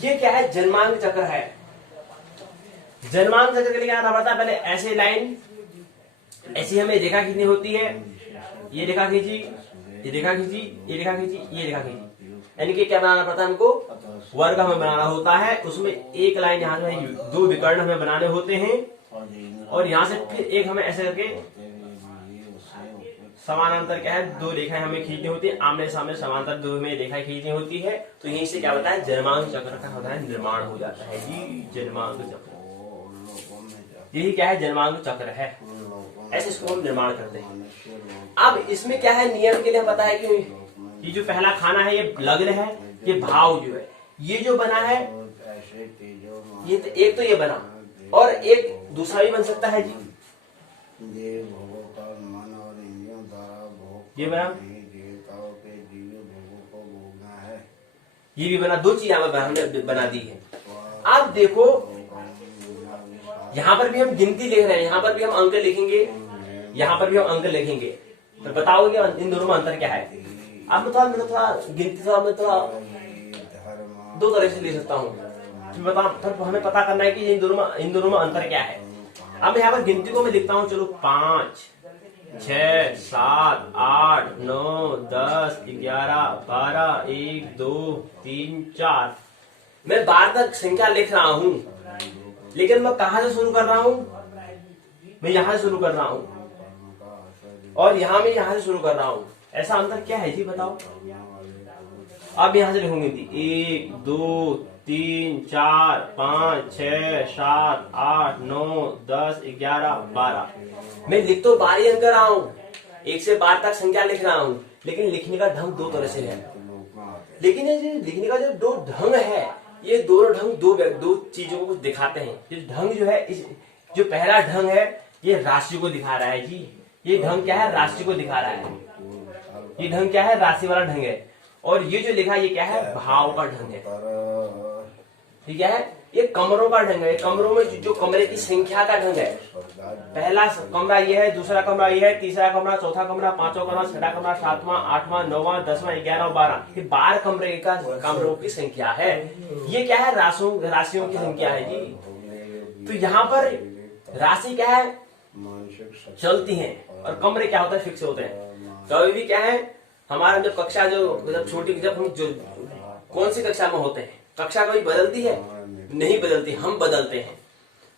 ये क्या है, जन्मांग चक्र है। जन्मांग चक्र के लिए क्या करना पड़ता है, पहले ऐसे लाइन, ऐसी हमें रेखा खींचनी होती है। ये रेखा खींची, ये रेखा खींची, ये रेखा खींची, ये रेखा खींची, यानी कि क्या बनाना पड़ता है हमको, वर्ग हमें बनाना होता है। उसमें एक लाइन यहाँ जो है, 2 विकर्ण हमें बनाने होते हैं, और यहाँ से फिर एक हमें ऐसे करके समानांतर क्या है, 2 रेखाएं हमें खींचनी होती है, आमने सामने समांतर 2 में रेखाएं खींचनी होती है। तो यहीं से क्या होता है, जन्मांग चक्र का होता है निर्माण हो जाता है जी, जन्मांग चक्र। यही क्या है, जन्मांग चक्र है। ऐसे इसको हम निर्माण करते हैं। अब इसमें क्या है, नियम के लिए पता है कि ये जो पहला खाना है, ये लग्न है, ये भाव जो है, ये जो बना है, ये तो एक तो ये बना, और एक दूसरा भी बन सकता है जी, ये बना, ये भी बना। 2 चीज हमने बना दी है। अब देखो यहां पर भी हम गिनती लिख रहे हैं, यहां पर भी हम अंक लिखेंगे, यहां पर भी हम अंक लिखेंगे। तो बताओगे इन दोनों में अंतर क्या है। अब मैं थोड़ा गिनती मैं थोड़ा 2 तरह से ले सकता हूँ। फिर हमें पता करना है कि इन दोनों में अंतर क्या है। अब यहाँ पर गिनती को मैं लिखता हूँ, चलो 5 6 7 8 9 10 11 12 1 2 3 4। मैं 12 तक संख्या लिख रहा हूँ, लेकिन मैं कहां से शुरू कर रहा हूँ, मैं यहां से शुरू कर रहा हूँ, और यहां मैं यहां से शुरू कर रहा हूँ। ऐसा अंतर क्या है जी, बताओ। अब यहां से लिखूंगी 1 2 3 4 5 6 7 8 9 10 11 12। मैं लिख तो 12 अंक रहा हूँ, 1 से 12 तक संख्या लिख रहा हूँ, लेकिन लिखने का ढंग 2 तरह से है। लेकिन ये लिखने का जो 2 ढंग है, ये दोनों ढंग 2 चीजों को दिखाते हैं। ये ढंग जो है, जो पहला ढंग है, ये राशि को दिखा रहा है जी। ये ढंग क्या है, राशि को दिखा रहा है। ये ढंग क्या है, राशि वाला ढंग है। और ये जो लिखा, ये क्या है, भाव का ढंग है। ठीक है, ये कमरों का ढंग है। कमरों में जो कमरे की संख्या का ढंग है। पहला कमरा ये है, दूसरा कमरा ये है, तीसरा कमरा, चौथा कमरा, पांचवा कमरा, छठा कमरा, 7वां, 8वां, 9वां, 10वां, 11 और 12। ये 12 कमरों की संख्या है। ये क्या है, राशियों की संख्या है जी। तो यहाँ पर राशि क्या है, चलती है, और कमरे क्या होता है, फिक्स होते हैं। कभी भी क्या है, हमारा जब कक्षा जब छोटी, जब हम जो कौन सी कक्षा में होते हैं, कक्षा कभी बदलती है, नहीं बदलती, हम बदलते हैं।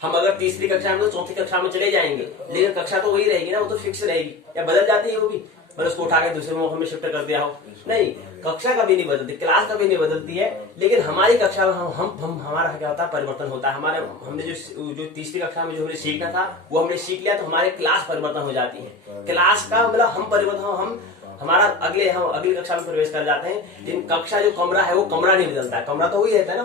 हम अगर तीसरी कक्षा में तो चौथी कक्षा में चले जाएंगे, लेकिन कक्षा तो वही रहेगी ना, वो तो फिक्स रहेगी। या बदल जाती है वो भी, मतलब उसको उठा के दूसरे में शिफ्ट कर दिया हो, नहीं, कक्षा कभी नहीं बदलती, क्लास कभी नहीं बदलती है। लेकिन हमारी कक्षा में हम हमारा क्या होता है, परिवर्तन होता है। हमने जो तीसरी कक्षा में जो हमने सीखना था, वो हमने सीख लिया, तो हमारे क्लास परिवर्तन हो जाती है। क्लास का मतलब हम परिवर्तन, हम अगली कक्षा में प्रवेश कर जाते हैं। लेकिन कक्षा जो कमरा है, वो कमरा नहीं बदलता है, कमरा तो वही रहता है ना।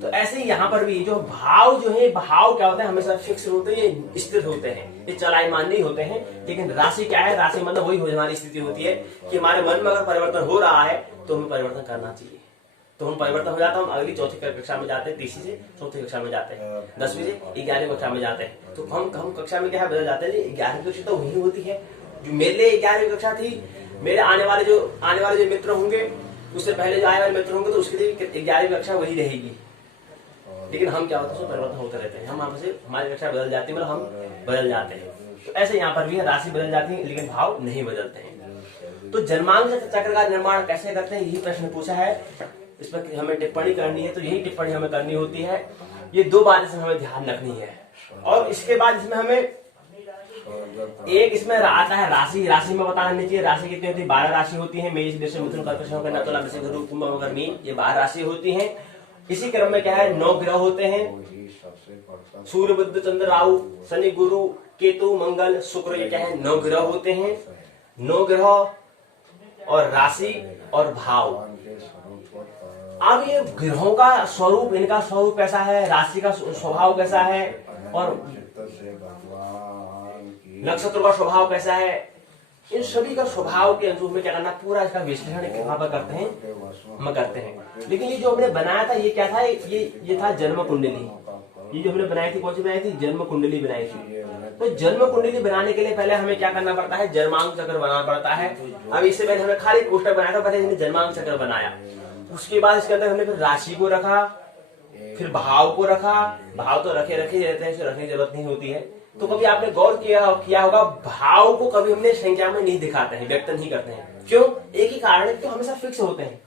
तो ऐसे ही यहाँ पर भी जो भाव जो है, भाव क्या होता है, हमेशा फिक्स होते हैं, ये स्थिर होते हैं, ये चलायमान नहीं होते हैं। लेकिन राशि क्या है, राशि मतलब वही हमारी स्थिति होती है कि हमारे मन में अगर परिवर्तन हो रहा है, तो हमें परिवर्तन करना चाहिए। तो हम परिवर्तन हो जाता है, हम अगली चौथी कक्षा में जाते हैं, तीसरी से चौथी कक्षा में जाते हैं, 10वीं से 11वीं कक्षा में जाते हैं। तो हम कक्षा में क्या बदल जाते हैं। 11वीं कक्षा तो वही होती है जो मेरे लिए 11वीं कक्षा थी। मेरे आने वाले जो मित्र होंगे, उससे पहले जो आने वाले मित्र होंगे, तो उसके लिए 11वीं कक्षा वही रहेगी। लेकिन हम क्या होता है, परिवर्तन होते रहते हैं। हम हमारी कक्षा बदल जाती है, मतलब हम बदल जाते हैं। तो ऐसे यहाँ पर भी है, राशि बदल जाती है लेकिन भाव नहीं बदलते हैं। तो जन्मांक चक्र का निर्माण कैसे करते हैं, यही प्रश्न पूछा है। इस पर हमें टिप्पणी करनी है, तो यही टिप्पणी हमें करनी होती है। ये दो बातें इसमें हमें ध्यान रखनी है। और इसके बाद इसमें हमें एक इसमें आता है राशि। राशि में बता देनी चाहिए राशि कितनी होती है, 12 राशि होती है। मेष, वृषभ, मिथुन, कर्क, कन्या, तुला, वृश्चिक, धनु, कुंभ, मकर, मीन, ये 12 राशि होती हैं। इसी क्रम में क्या है, 9 ग्रह होते हैं। सूर्य, बुध, चंद्र, राहु, शनि, गुरु, केतु, मंगल, शुक्र, ये क्या है 9 ग्रह होते हैं। 9 ग्रह और राशि और भाव। अब ये ग्रहों का स्वरूप, इनका स्वरूप कैसा है, राशि का स्वभाव कैसा है और नक्षत्र का स्वभाव कैसा है, इन सभी का स्वभाव के अनुरूप में क्या करना, पूरा इसका विश्लेषण कहाँ पर करते हैं, हम करते हैं। लेकिन ये जो हमने बनाया था ये क्या था, ये था जन्म कुंडली। ये जो हमने बनाई थी, कौन सी बनाई थी, जन्म कुंडली बनाई थी। तो जन्म कुंडली बनाने के लिए पहले हमें क्या करना पड़ता है, जन्मांक चक्र बनाना पड़ता है। अब इससे पहले हमने खाली पोस्टर बनाया था, पहले हमने जन्मांक चक्र बनाया। उसके बाद इसके अंदर हमने फिर राशि को रखा, फिर भाव को रखा। भाव तो रखे रहते हैं, इसे रखने की जरूरत नहीं होती है। तो कभी आपने गौर किया होगा, भाव को कभी हमने संख्या में नहीं दिखाते हैं, व्यक्त नहीं करते हैं। क्यों? एक ही कारण है, तो हमेशा फिक्स होते हैं।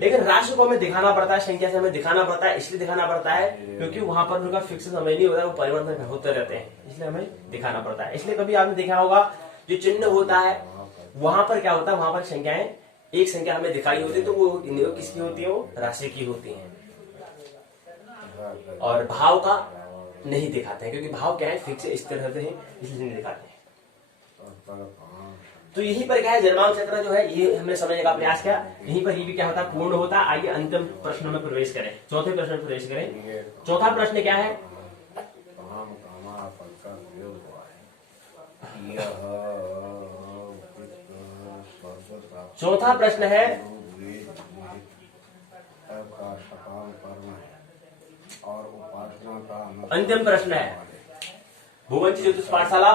लेकिन राशि को हमें दिखाना पड़ता है, संख्या से हमें दिखाना पड़ता है। इसलिए दिखाना पड़ता है क्योंकि वहां पर उनका फिक्स समय नहीं होता है, वो परिवर्तन होते रहते हैं, इसलिए हमें दिखाना पड़ता है। इसलिए कभी आपने देखा होगा जो चिन्ह होता है वहां पर क्या होता है, वहां पर संख्याएं, एक संख्या हमें दिखाई होती है तो वो किसकी होती है, वो राशि की होती है। और भाव का नहीं दिखाते हैं क्योंकि भाव क्या है, फिक्स स्थिर रहते हैं, इसलिए नहीं दिखाते हैं। तो यहीं पर क्या है, जन्मांक चक्र जो है ये हमने समझने का प्रयास किया। यहीं पर ये भी क्या होता है, पूर्ण होता है। आइए अंतिम प्रश्न में प्रवेश करें, चौथे प्रश्न में प्रवेश करें। चौथा प्रश्न क्या है, चौथा प्रश्न है अंतिम प्रश्न है, भुवन ज्योतिष पाठशाला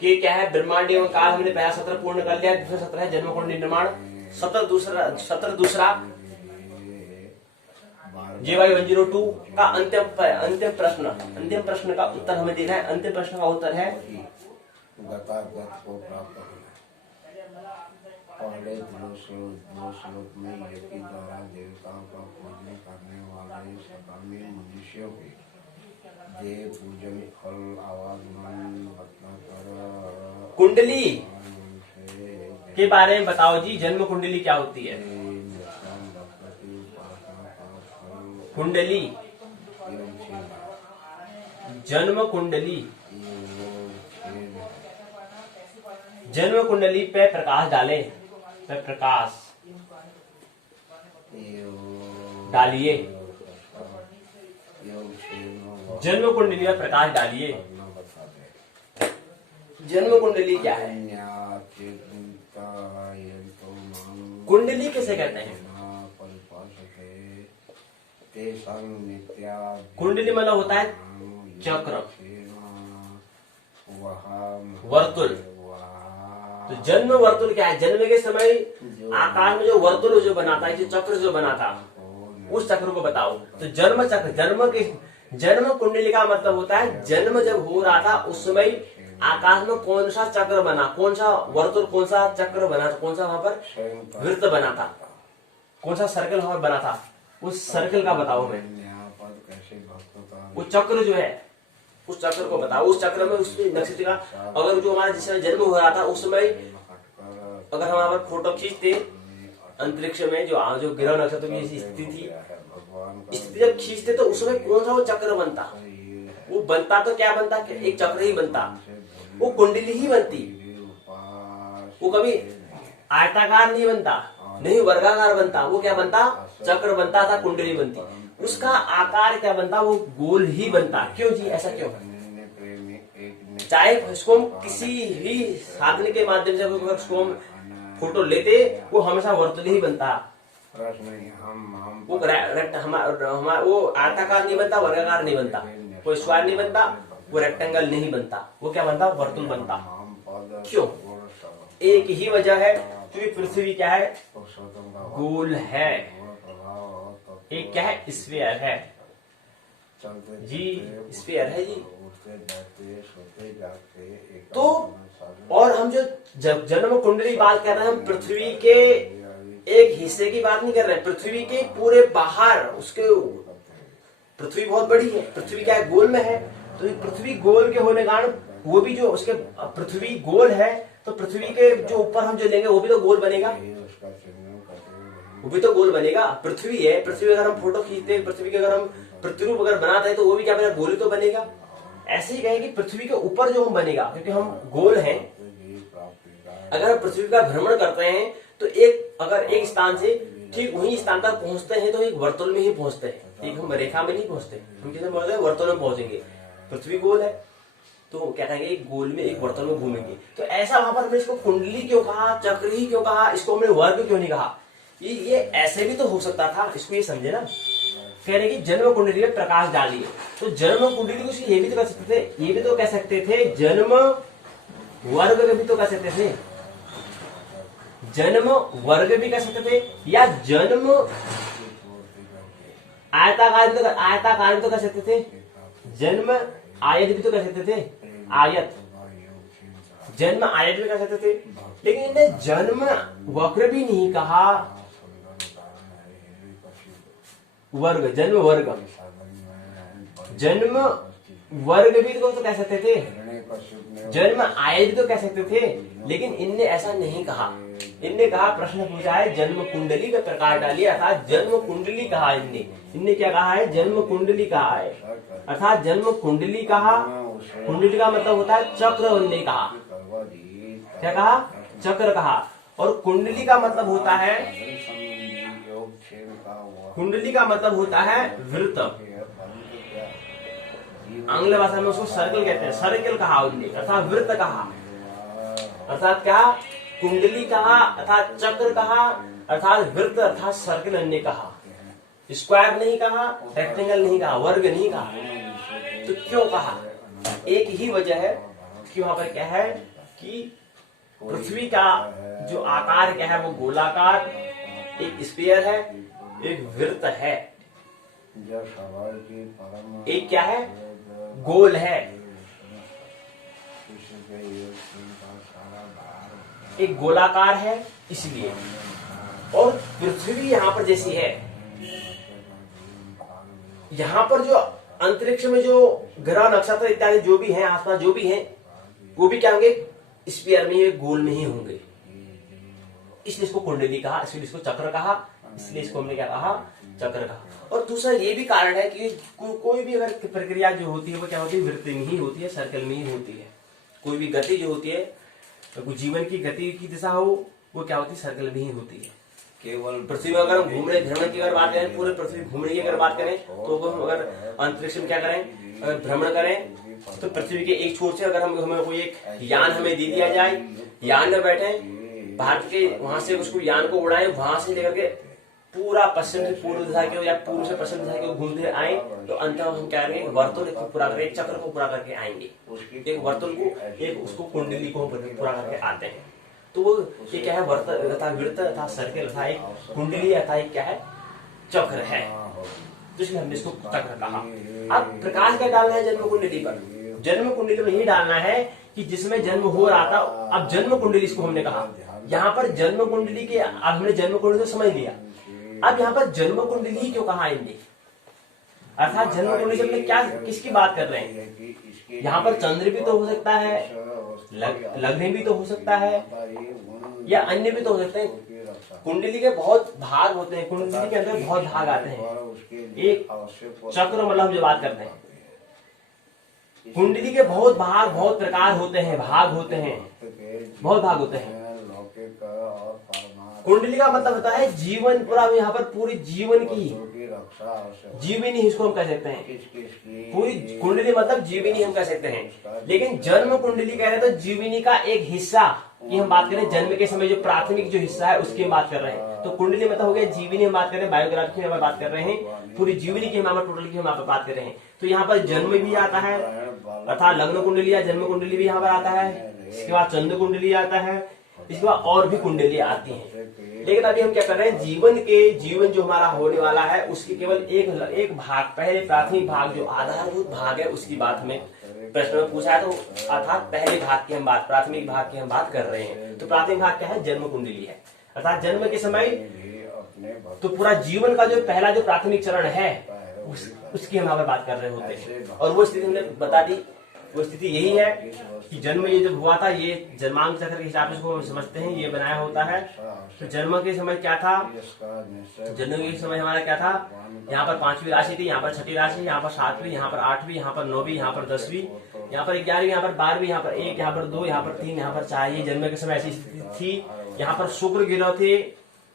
के क्या है, ब्रह्मांड एवं काल। हमने पहला सत्र पूर्ण कर लिया। दूसरा सत्र है जन्म कुंडली निर्माण। सत्र दूसरा JY 102 का अंतिम प्रश्न का उत्तर हमें देना है। अंतिम प्रश्न का उत्तर है, पहले दो श्लोक में यज्ञ द्वारा देवताओं का पूजन करने वाले सकामी मनुष्यों के देव पूजन फल आवागमन बताकर कुंडली के बारे में बताओ जी। जन्म कुंडली क्या होती है, कुंडली, जन्म कुंडली, जन्म कुंडली पे प्रकाश डालें, पे प्रकाश डालिए, जन्म कुंडली में प्रकाश डालिए। जन्म कुंडली क्या है, कुंडली किसे कहते हैं, कुंडली मतलब होता है चक्र, वर्तुल। तो जन्म वर्तुल क्या है, जन्म के समय आकाश में जो वर्तुल जो बनाता है, जो चक्र जो बनाता, उस चक्र को बताओ। तो जन्म चक्र, जन्म कुंडली का मतलब होता है जन्म जब हो रहा था उस समय आकाश में कौन सा चक्र बना, कौन सा वर्तुल, कौन सा चक्र बना, कौन सा वहां पर वृत्त बना था, कौन सा सर्कल वहां बना था, उस सर्कल का बताओ हमें। वो चक्र जो है उस चक्र को बताओ। उस चक्र में उस नक्षत्र का, अगर जो हमारा जिस समय जन्म हो रहा था उस समय अगर हम वहां पर फोटो खींचते अंतरिक्ष में, जो ग्रह नक्षत्र की स्थिति थी, स्थिति जब खींचते तो उस समय कौन सा वो चक्र बनता, वो बनता तो क्या बनता, एक चक्र ही बनता, वो कुंडली ही बनती। वो कभी आयताकार नहीं बनता, नहीं वर्गाकार बनता, वो क्या बनता, चक्र बनता था, कुंडली बनती। उसका आकार क्या बनता, वो गोल ही बनता। क्यों जी, ऐसा क्यों? चाहे इसको हम किसी भी साधन के माध्यम से उसको हम फोटो लेते, वो हमेशा वर्तुल ही बनता। वो आयताकार नहीं बनता, वर्गाकार नहीं बनता, कोई स्क्वायर नहीं बनता, वो रेक्टेंगल नहीं बनता, वो क्या बनता, वर्तुल बनता। क्यों? एक ही वजह है, क्योंकि पृथ्वी क्या है, गोल है, एक क्या है, स्फीयर है। चलते जी, फिरते, स्पेयर है जी। उठते बैठते सोते जागते एक तो और हम जो जन्म कुंडली बात कर रहे हैं, हम पृथ्वी के एक हिस्से की बात नहीं कर रहे हैं, पृथ्वी के पूरे बाहर उसके, पृथ्वी बहुत बड़ी है, पृथ्वी क्या है, गोल में है। तो ये पृथ्वी गोल के होने के कारण वो भी जो उसके, पृथ्वी गोल है तो पृथ्वी के जो ऊपर हम जो लेंगे वो भी तो गोल बनेगा, उसका चिन्ह करते वो भी तो गोल बनेगा। पृथ्वी है, पृथ्वी अगर हम फोटो खींचते हैं, पृथ्वी के अगर हम प्रतिरूप अगर बनाते हैं तो वो भी क्या बनेगा, गोल ही तो बनेगा। ऐसे ही कहें कि पृथ्वी के ऊपर जो हम बनेगा, क्योंकि हम गोल हैं, अगर हम पृथ्वी का भ्रमण करते हैं तो अगर एक स्थान से ठीक वही स्थान तक पहुंचते हैं तो एक वर्तुल में ही पहुंचते हैं, एक हम रेखा में नहीं पहुंचते, हम किसमें पहुंचते हैं, वर्तुल में पहुंचेंगे। पृथ्वी गोल है तो क्या कहेंगे, एक गोल में एक वर्तुल में घूमेंगे। तो ऐसा वहां पर हमने इसको कुंडली क्यों कहा, चक्र ही क्यों कहा, इसको हमने वर्ग क्यों नहीं कहा, ये ऐसे भी तो हो सकता था, इसको ये समझे ना। कह रहे कि जन्म कुंडली में प्रकाश डालिए, तो जन्म कुंडली को ये भी तो कर सकते थे, ये भी तो कह सकते थे, जन्म वर्ग भी तो कह सकते थे, जन्म वर्ग भी कह सकते थे, या जन्म आयताकार भी तो कह सकते थे, जन्म आयत भी तो कह सकते थे, आयत, जन्म आयत भी कह सकते थे। लेकिन इन्हें जन्म वक्र भी नहीं कहा, वर्ग, जन्म वर्ग, जन्म वर्ग भी तो कह सकते थे, जन्म आयत भी तो कह सकते थे, लेकिन इनने ऐसा नहीं कहा। इनने कहा, प्रश्न पूछा है जन्म कुंडली का प्रकार डालिए, अर्थात जन्म कुंडली कहा। इनने क्या कहा है, जन्म कुंडली कहा है, अर्थात जन्म कुंडली कहा। कुंडली का मतलब होता है चक्र, उनने कहा, क्या कहा, चक्र कहा। और कुंडली का मतलब होता है, कुंडली का मतलब होता है वृत्त, आंग्ल भाषा में उसको सर्कल कहते हैं, सर्कल कहा उनने, अर्थात वृत्त कहा, अर्थात क्या, कुंडली कहा, अर्थात चक्र कहा, अर्थात वृत्त, अर्थात सर्कल उनने कहा। स्क्वायर नहीं कहा, रेक्टेंगल नहीं कहा, वर्ग नहीं कहा। तो क्यों कहा, एक ही वजह है कि वहां पर क्या है कि पृथ्वी का जो आकार क्या है वो गोलाकार, एक स्फीयर है, एक वृत्त है, एक क्या है, गोल है, एक गोलाकार है, इसलिए। और पृथ्वी यहाँ पर जैसी है, यहाँ पर जो अंतरिक्ष में जो ग्रह नक्षत्र इत्यादि जो भी हैं, आसपास जो भी हैं, वो भी क्या होंगे, स्फीयर में, ये गोल में ही होंगे। इसलिए इसको कुंडली कहा, इसलिए इसको चक्र कहा, इसलिए इसको हमने क्या कहा, चक्र कहा। और दूसरा ये भी कारण है कि कोई भी अगर प्रक्रिया जो होती है वो क्या होती है, वृत्त में ही होती है, सर्कल में ही होती है। कोई भी गति जो होती है, तो जीवन की गति की दिशा हो, वो क्या होती है, सर्कल में ही होती है। केवल पृथ्वी में अगर हम घूमने भ्रमण की अगर बात करें, पूरे पृथ्वी घूमने की अगर बात करें, तो हम अगर अंतरिक्ष में क्या करें, अगर भ्रमण करें, तो पृथ्वी के एक छोर से अगर हमें कोई एक यान हमें दे दिया जाए, यान में बैठे, भारत के वहां से उसको यान को उड़ाए, वहां से लेकर के पूरा पश्चिम से पूर्व दिशा के या पूर्व से पश्चिम दिशा के घूमते आए, तो अंत हम क्या करेंगे, वर्तुल को पूरा करके, चक्र को पूरा करके आएंगे। एक वर्तुल को, एक उसको कुंडली को पूरा करके आते हैं। तो वो ये क्या है, वर्त तथा वृत्त तथा सर्कल तथा एक कुंडली अथा एक क्या है, चक्र है, तो इसलिए हमने इसको चक्र कहा। अब प्रकाश क्या डालना है जन्म कुंडली पर, जन्म कुंडली में यही डालना है कि जिसमें जन्म हो रहा था। अब जन्म कुंडली इसको हमने कहा, यहाँ पर जन्म कुंडली के, अब हमने जन्म कुंडली तो समझ लिया, अब यहाँ पर जन्म कुंडली क्यों कहा इनने, अर्थात जन्म कुंडली से हमने क्या, किसकी बात कर रहे हैं। यहाँ पर चंद्र भी तो हो सकता है, लग्न भी तो हो सकता है, या अन्य भी तो हो सकते हैं। कुंडली के बहुत भाग होते हैं, कुंडली के अंदर बहुत भाग आते हैं। एक चक्र मतलब हम जो बात करते हैं, कुंडली के बहुत भाग, बहुत प्रकार होते हैं, भाग होते हैं, बहुत भाग होते हैं। कुंडली का मतलब होता है जीवन, पूरा यहाँ पर पूरी जीवन की जीवनी, इसको हम कह सकते हैं। पूरी कुंडली मतलब जीवनी हम कह सकते हैं। लेकिन जन्म कुंडली कह रहे हैं तो जीवनी का एक हिस्सा की हम बात करें, जन्म के समय जो प्राथमिक जो हिस्सा है उसकी हम बात कर रहे हैं। तो कुंडली मतलब हो गया जीवनी, हम बात कर रहे हैं, बायोग्राफी की हम बात कर रहे हैं, पूरी जीवनी की हम टोटल की हम बात कर रहे हैं। तो यहाँ पर जन्म भी आता है, अर्थात लग्न कुंडली या जन्म कुंडली भी यहाँ पर आता है। इसके बाद चंद्र कुंडली आता है, इसके बाद और भी कुंडली आती हैं। लेकिन अभी हम क्या कर रहे हैं, जीवन जो हमारा होने वाला है उसकी केवल एक भाग, पहले प्राथमिक भाग जो आधारभूत भाग है उसकी बात हमें प्रश्न में पूछा है। तो अर्थात पहले भाग की हम बात, प्राथमिक भाग की हम बात कर रहे हैं। तो प्राथमिक भाग क्या है, जन्म कुंडली है। अर्थात जन्म के समय तो पूरा जीवन का जो पहला जो प्राथमिक चरण है उसकी हम यहाँ पर बात कर रहे होते हैं। और वो स्थिति हमने बता दी, वो स्थिति यही है कि जन्म ये जब हुआ था, ये जन्मांक चक्र के हिसाब से इसको समझते हैं, ये बनाया होता है। तो जन्म के समय क्या था, जन्म के समय हमारा क्या था, यहाँ पर 5वीं राशि थी, यहाँ पर 6ठी राशि, यहाँ पर 7वीं, यहाँ पर 8वीं, यहाँ पर 9वीं, यहाँ पर 10वीं, यहाँ पर 11वीं, यहाँ पर 12वीं, यहाँ पर 1, यहाँ पर 2, यहाँ पर 3, यहाँ पर 4। ये जन्म के समय ऐसी स्थिति थी। यहाँ पर शुक्र ग्रह थे,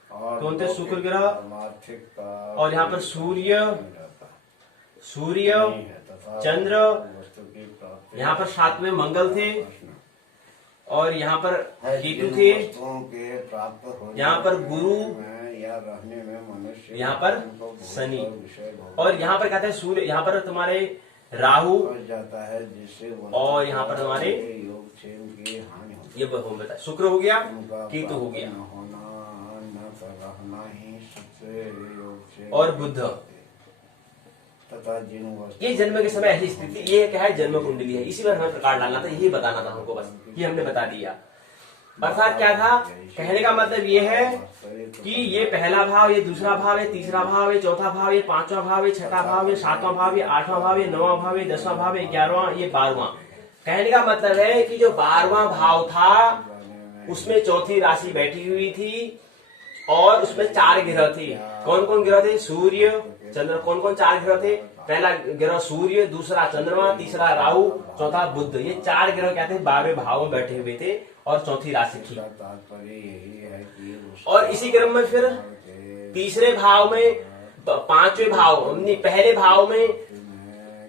कौन थे, शुक्र ग्रह। और यहाँ पर सूर्य, चंद्र, यहाँ पर 7वें मंगल थे, और यहाँ पर केतु थे, यहाँ पर गुरु, यहाँ पर शनि, और यहाँ पर कहते हैं सूर्य, यहाँ पर तुम्हारे राहु जाता है, और यहाँ पर तुम्हारे ये बता शुक्र हो गया, केतु हो गया, और बुध। ये जन्म के समय ऐसी स्थिति, ये क्या है, जन्म कुंडली है। इसी पर हमें प्रकार डालना था, यही बताना था हमको, बस ये हमने बता दिया। अर्थात क्या था, कहने का मतलब ये है कि ये पहला भाव, ये दूसरा भाव, ये तीसरा भाव, ये चौथा भाव, ये 5वां भाव, ये 6ठा भाव, ये 7वां भाव, ये 8वां भाव, ये 9वां भाव, ये 10वां भाव, ये 11वां, ये 12वां। कहने का मतलब है कि जो 12वां भाव था उसमें चौथी राशि बैठी हुई थी, और उसमें 4 ग्रह थे। कौन कौन ग्रह थे, सूर्य, चंद्र। कौन कौन 4 ग्रह थे, पहला ग्रह सूर्य, दूसरा चंद्रमा, तीसरा राहु, चौथा बुध। ये 4 ग्रह क्या थे, 12वें भाव में बैठे हुए थे, और चौथी राशि थी। और इसी क्रम में फिर तीसरे भाव में, 5वें भाव, पहले भाव में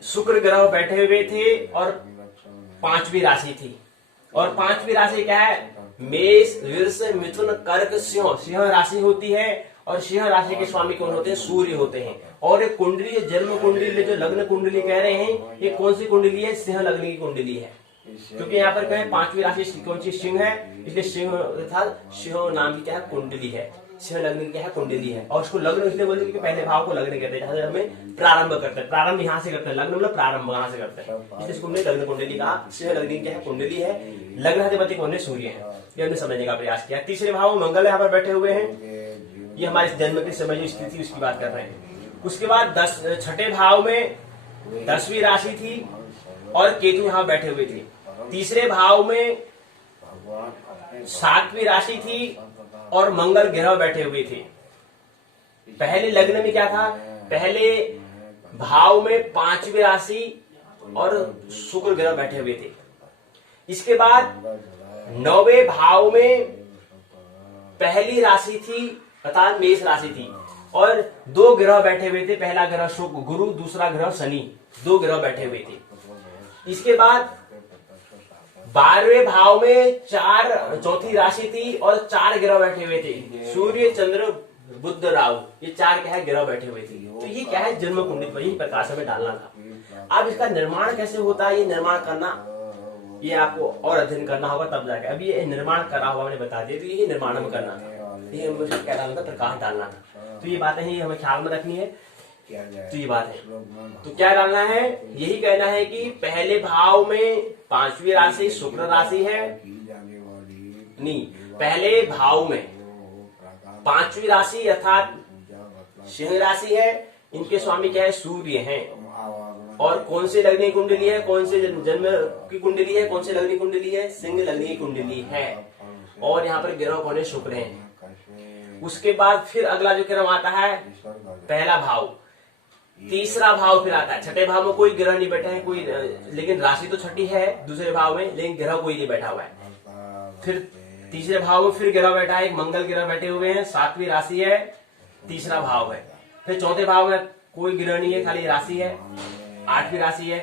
शुक्र ग्रह बैठे हुए थे, और 5वीं राशि थी। और 5वीं राशि क्या है, मेष, वृष, मिथुन, कर्क, सिंह। सिंह राशि होती है, और सिंह राशि के स्वामी कौन होते हैं, सूर्य होते हैं। और एक कुंडली, जन्म कुंडली, जो लग्न कुंडली कह रहे हैं, ये कौन सी कुंडली है, सिंह लग्न की कुंडली है। क्योंकि यहाँ पर कहें 5वीं राशि कौन सी, सिंह है, इसलिए सिंह अर्थात सिंह नाम की क्या है, कुंडली है। सिंह लग्न की क्या है, कुंडली है। और उसको लग्न इसलिए बोलते हैं कि पहले भाव को लग्न कहते हैं, जहां से हमें प्रारंभ करते हैं, प्रारंभ यहाँ से करते हैं, लग्न मतलब प्रारंभ यहाँ से करते हैं, इसलिए इसको हमने लग्न कुंडली कहा। सिंह लग्न की क्या है, कुंडली है। लग्नाधिपति कौन है, सूर्य है। ये हमने समझने का प्रयास किया। तीसरे भाव में मंगल यहाँ पर बैठे हुए हैं, ये हमारे जन्म के समय जो स्थिति उसकी बात कर रहे हैं। उसके बाद 6ठे भाव में 10वीं राशि थी, और केतु यहाँ बैठे हुए थे। तीसरे भाव में 7वीं राशि थी, और मंगल ग्रह बैठे हुए थे। पहले लग्न में क्या था, पहले भाव में 5वीं राशि और शुक्र ग्रह बैठे हुए थे। इसके बाद 9वें भाव में पहली राशि थी, अर्थात मेष राशि थी, और 2 ग्रह बैठे हुए थे। पहला ग्रह शुक्र गुरु, दूसरा ग्रह शनि, 2 ग्रह बैठे हुए थे। इसके बाद 12वें भाव में चौथी राशि थी, और 4 ग्रह बैठे हुए थे, सूर्य, चंद्र, बुध, राहु। ये 4 क्या है, ग्रह बैठे हुए थे। तो ये क्या है, जन्म कुंडली पर यही प्रकाश में डालना था। अब इसका निर्माण कैसे होता है, ये निर्माण करना, ये आपको और अध्ययन करना होगा तब जाकर। अभी ये निर्माण करा हुआ मैंने बता दिया, तो यही निर्माण में करना था, ये मुझे क्या डालना था, प्रकाश डालना था। तो ये बातें ही हमें ख्याल में रखनी है। तो ये बात है, तो क्या डालना है, यही कहना है कि पहले भाव में 5वीं राशि शुक्र राशि है, नहीं, पहले भाव में 5वीं राशि अर्थात सिंह राशि है, इनके स्वामी क्या है, सूर्य हैं। और कौन से लग्न की कुंडली है, कौन से जन्म की कुंडली है, कौन से लग्न की कुंडली है, सिंह लग्न की कुंडली है। और यहाँ पर ग्रह कौन है, शुक्र है। उसके बाद फिर अगला जो क्रम आता है, पहला भाव, तीसरा भाव फिर आता है। 6ठे भाव में कोई ग्रह नहीं बैठा है, कोई, लेकिन राशि तो 6ठी है दूसरे भाव में, लेकिन ग्रह कोई नहीं बैठा हुआ है। फिर तीसरे भाव में फिर ग्रह बैठा है, एक मंगल ग्रह बैठे हुए हैं, 7वीं राशि है, तीसरा भाव है। फिर चौथे भाव में कोई ग्रह नहीं है, खाली राशि है, 8वीं राशि है।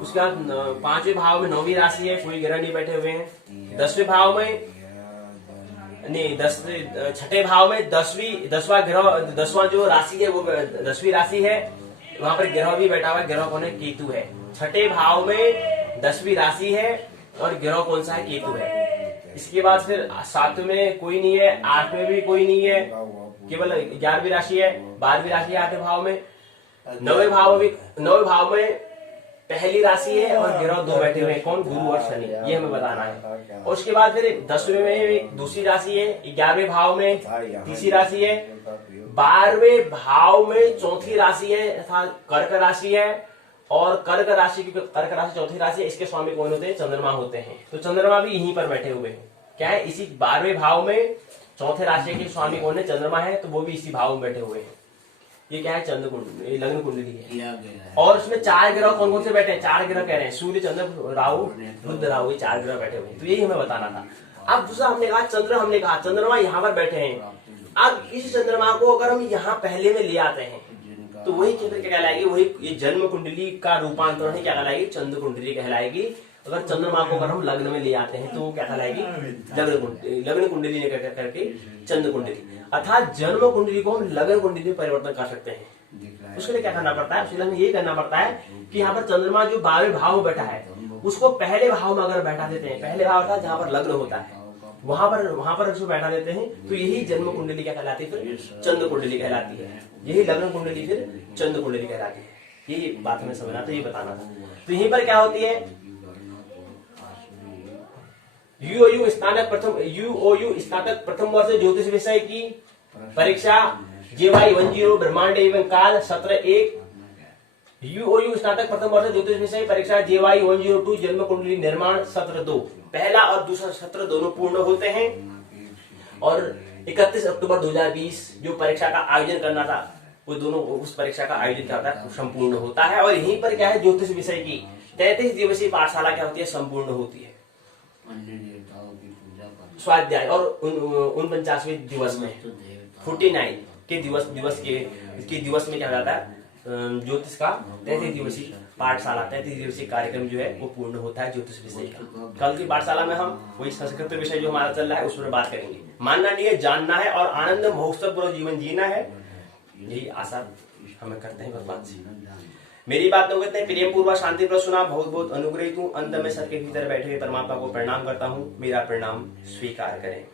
उसके बाद 5वें भाव में 9वीं राशि है, कोई ग्रह नहीं बैठे हुए हैं। 10वें भाव में नहीं, 6ठे भाव में 10वां ग्रह, 10वां जो राशि है वो 10वीं राशि है, वहां पर ग्रह भी बैठा हुआ है। ग्रह कौन है, केतु है। 6ठे भाव में 10वीं राशि है, और ग्रह कौन सा है, केतु है। इसके बाद फिर 7 में कोई नहीं है, 8 में भी कोई नहीं है, केवल 11वीं राशि है, 12वीं राशि है 8वें भाव में, 9वें भाव में पहली राशि है और गिरह 2 बैठे हुए हैं, कौन? गुरु और शनि, ये हमें बताना है। और उसके बाद फिर 10वें में दूसरी राशि है, 11वें भाव में तीसरी राशि है, 12वें भाव में चौथी राशि है अर्थात कर्क राशि है, और कर्क राशि चौथी राशि है, इसके स्वामी कौन होते हैं? चंद्रमा होते हैं। तो चंद्रमा भी यहीं पर बैठे हुए हैं, क्या है? इसी 12वें भाव में चौथे राशि के स्वामी कौन है? चंद्रमा है, तो वो भी इसी भाव में बैठे हुए हैं। ये क्या है? चंद्र कुंडली, लग्न कुंडली है। और उसमें 4 ग्रह कौन कौन से बैठे हैं? 4 ग्रह कह रहे हैं, सूर्य, चंद्र, राहु, बुध, राहु, ये 4 ग्रह बैठे हुए हैं। तो यही हमें बताना था। अब दूसरा हमने कहा चंद्रमा यहाँ पर बैठे हैं। अब इस चंद्रमा को अगर हम यहाँ पहले में ले आते हैं तो वही केंद्र क्या कहलाएगी? वही ये जन्म कुंडली का रूपांतरण है, क्या कहलाएगी? चंद्र कुंडली कहलाएगी। अगर चंद्रमा को अगर हम लग्न में ले आते हैं तो वो क्या कहलाएगी? लग्न कुंडली ने करके चंद्र कुंडली, अर्थात जन्म कुंडली को हम लग्न कुंडली में परिवर्तन कर सकते हैं। उसके लिए क्या करना पड़ता है? उसके लिए हमें ये करना पड़ता है कि यहाँ पर चंद्रमा जो 12वें भाव में बैठा है उसको पहले भाव में अगर बैठा देते हैं, पहले भाव अर्थात जहाँ पर लग्न होता है वहां पर उसको बैठा देते हैं, तो यही जन्म कुंडली क्या कहलाती है? फिर चंद्र कुंडली कहलाती है। यही लग्न कुंडली फिर चंद्र कुंडली कहलाती है। यही बात हमें समझना, तो ये बताना था। तो यहीं पर क्या होती है? यूओयू स्नातक प्रथम वर्ष ज्योतिष विषय की परीक्षा JY 10 ब्रह्मांड एवं काल सत्र 1। यूओयू स्नातक प्रथम वर्ष ज्योतिष विषय परीक्षा JY 102 जन्म कुंडली निर्माण सत्र 2। पहला और दूसरा सत्र दोनों पूर्ण होते हैं और 31 अक्टूबर 2020 जो परीक्षा का आयोजन करना था वो दोनों उस परीक्षा का आयोजन करता है, संपूर्ण होता है। और यहीं पर क्या है? ज्योतिष विषय की 33 दिवसीय पाठशाला क्या होती है? संपूर्ण होती है। स्वाध्याय और 49वें दिवस में 49 के दिवस में क्या जाता है? ज्योतिष का 33 दिवसीय पाठशाला, 33 दिवसीय कार्यक्रम जो है वो पूर्ण होता है ज्योतिष विषय का। कल की पाठशाला में हम वही संस्कृत विषय जो हमारा चल रहा है उस पर बात करेंगे। मानना नहीं है, जानना है और आनंद महोत्सव पूरा जीवन जीना है, यही आशा हमें करते हैं भगवान से। मेरी बात तो कहते हैं प्रेम पूर्वक शांति पर सुना, बहुत बहुत अनुग्रहित हूँ। अंत में सर के भीतर बैठे हुए परमात्मा को प्रणाम करता हूँ, मेरा प्रणाम स्वीकार करें।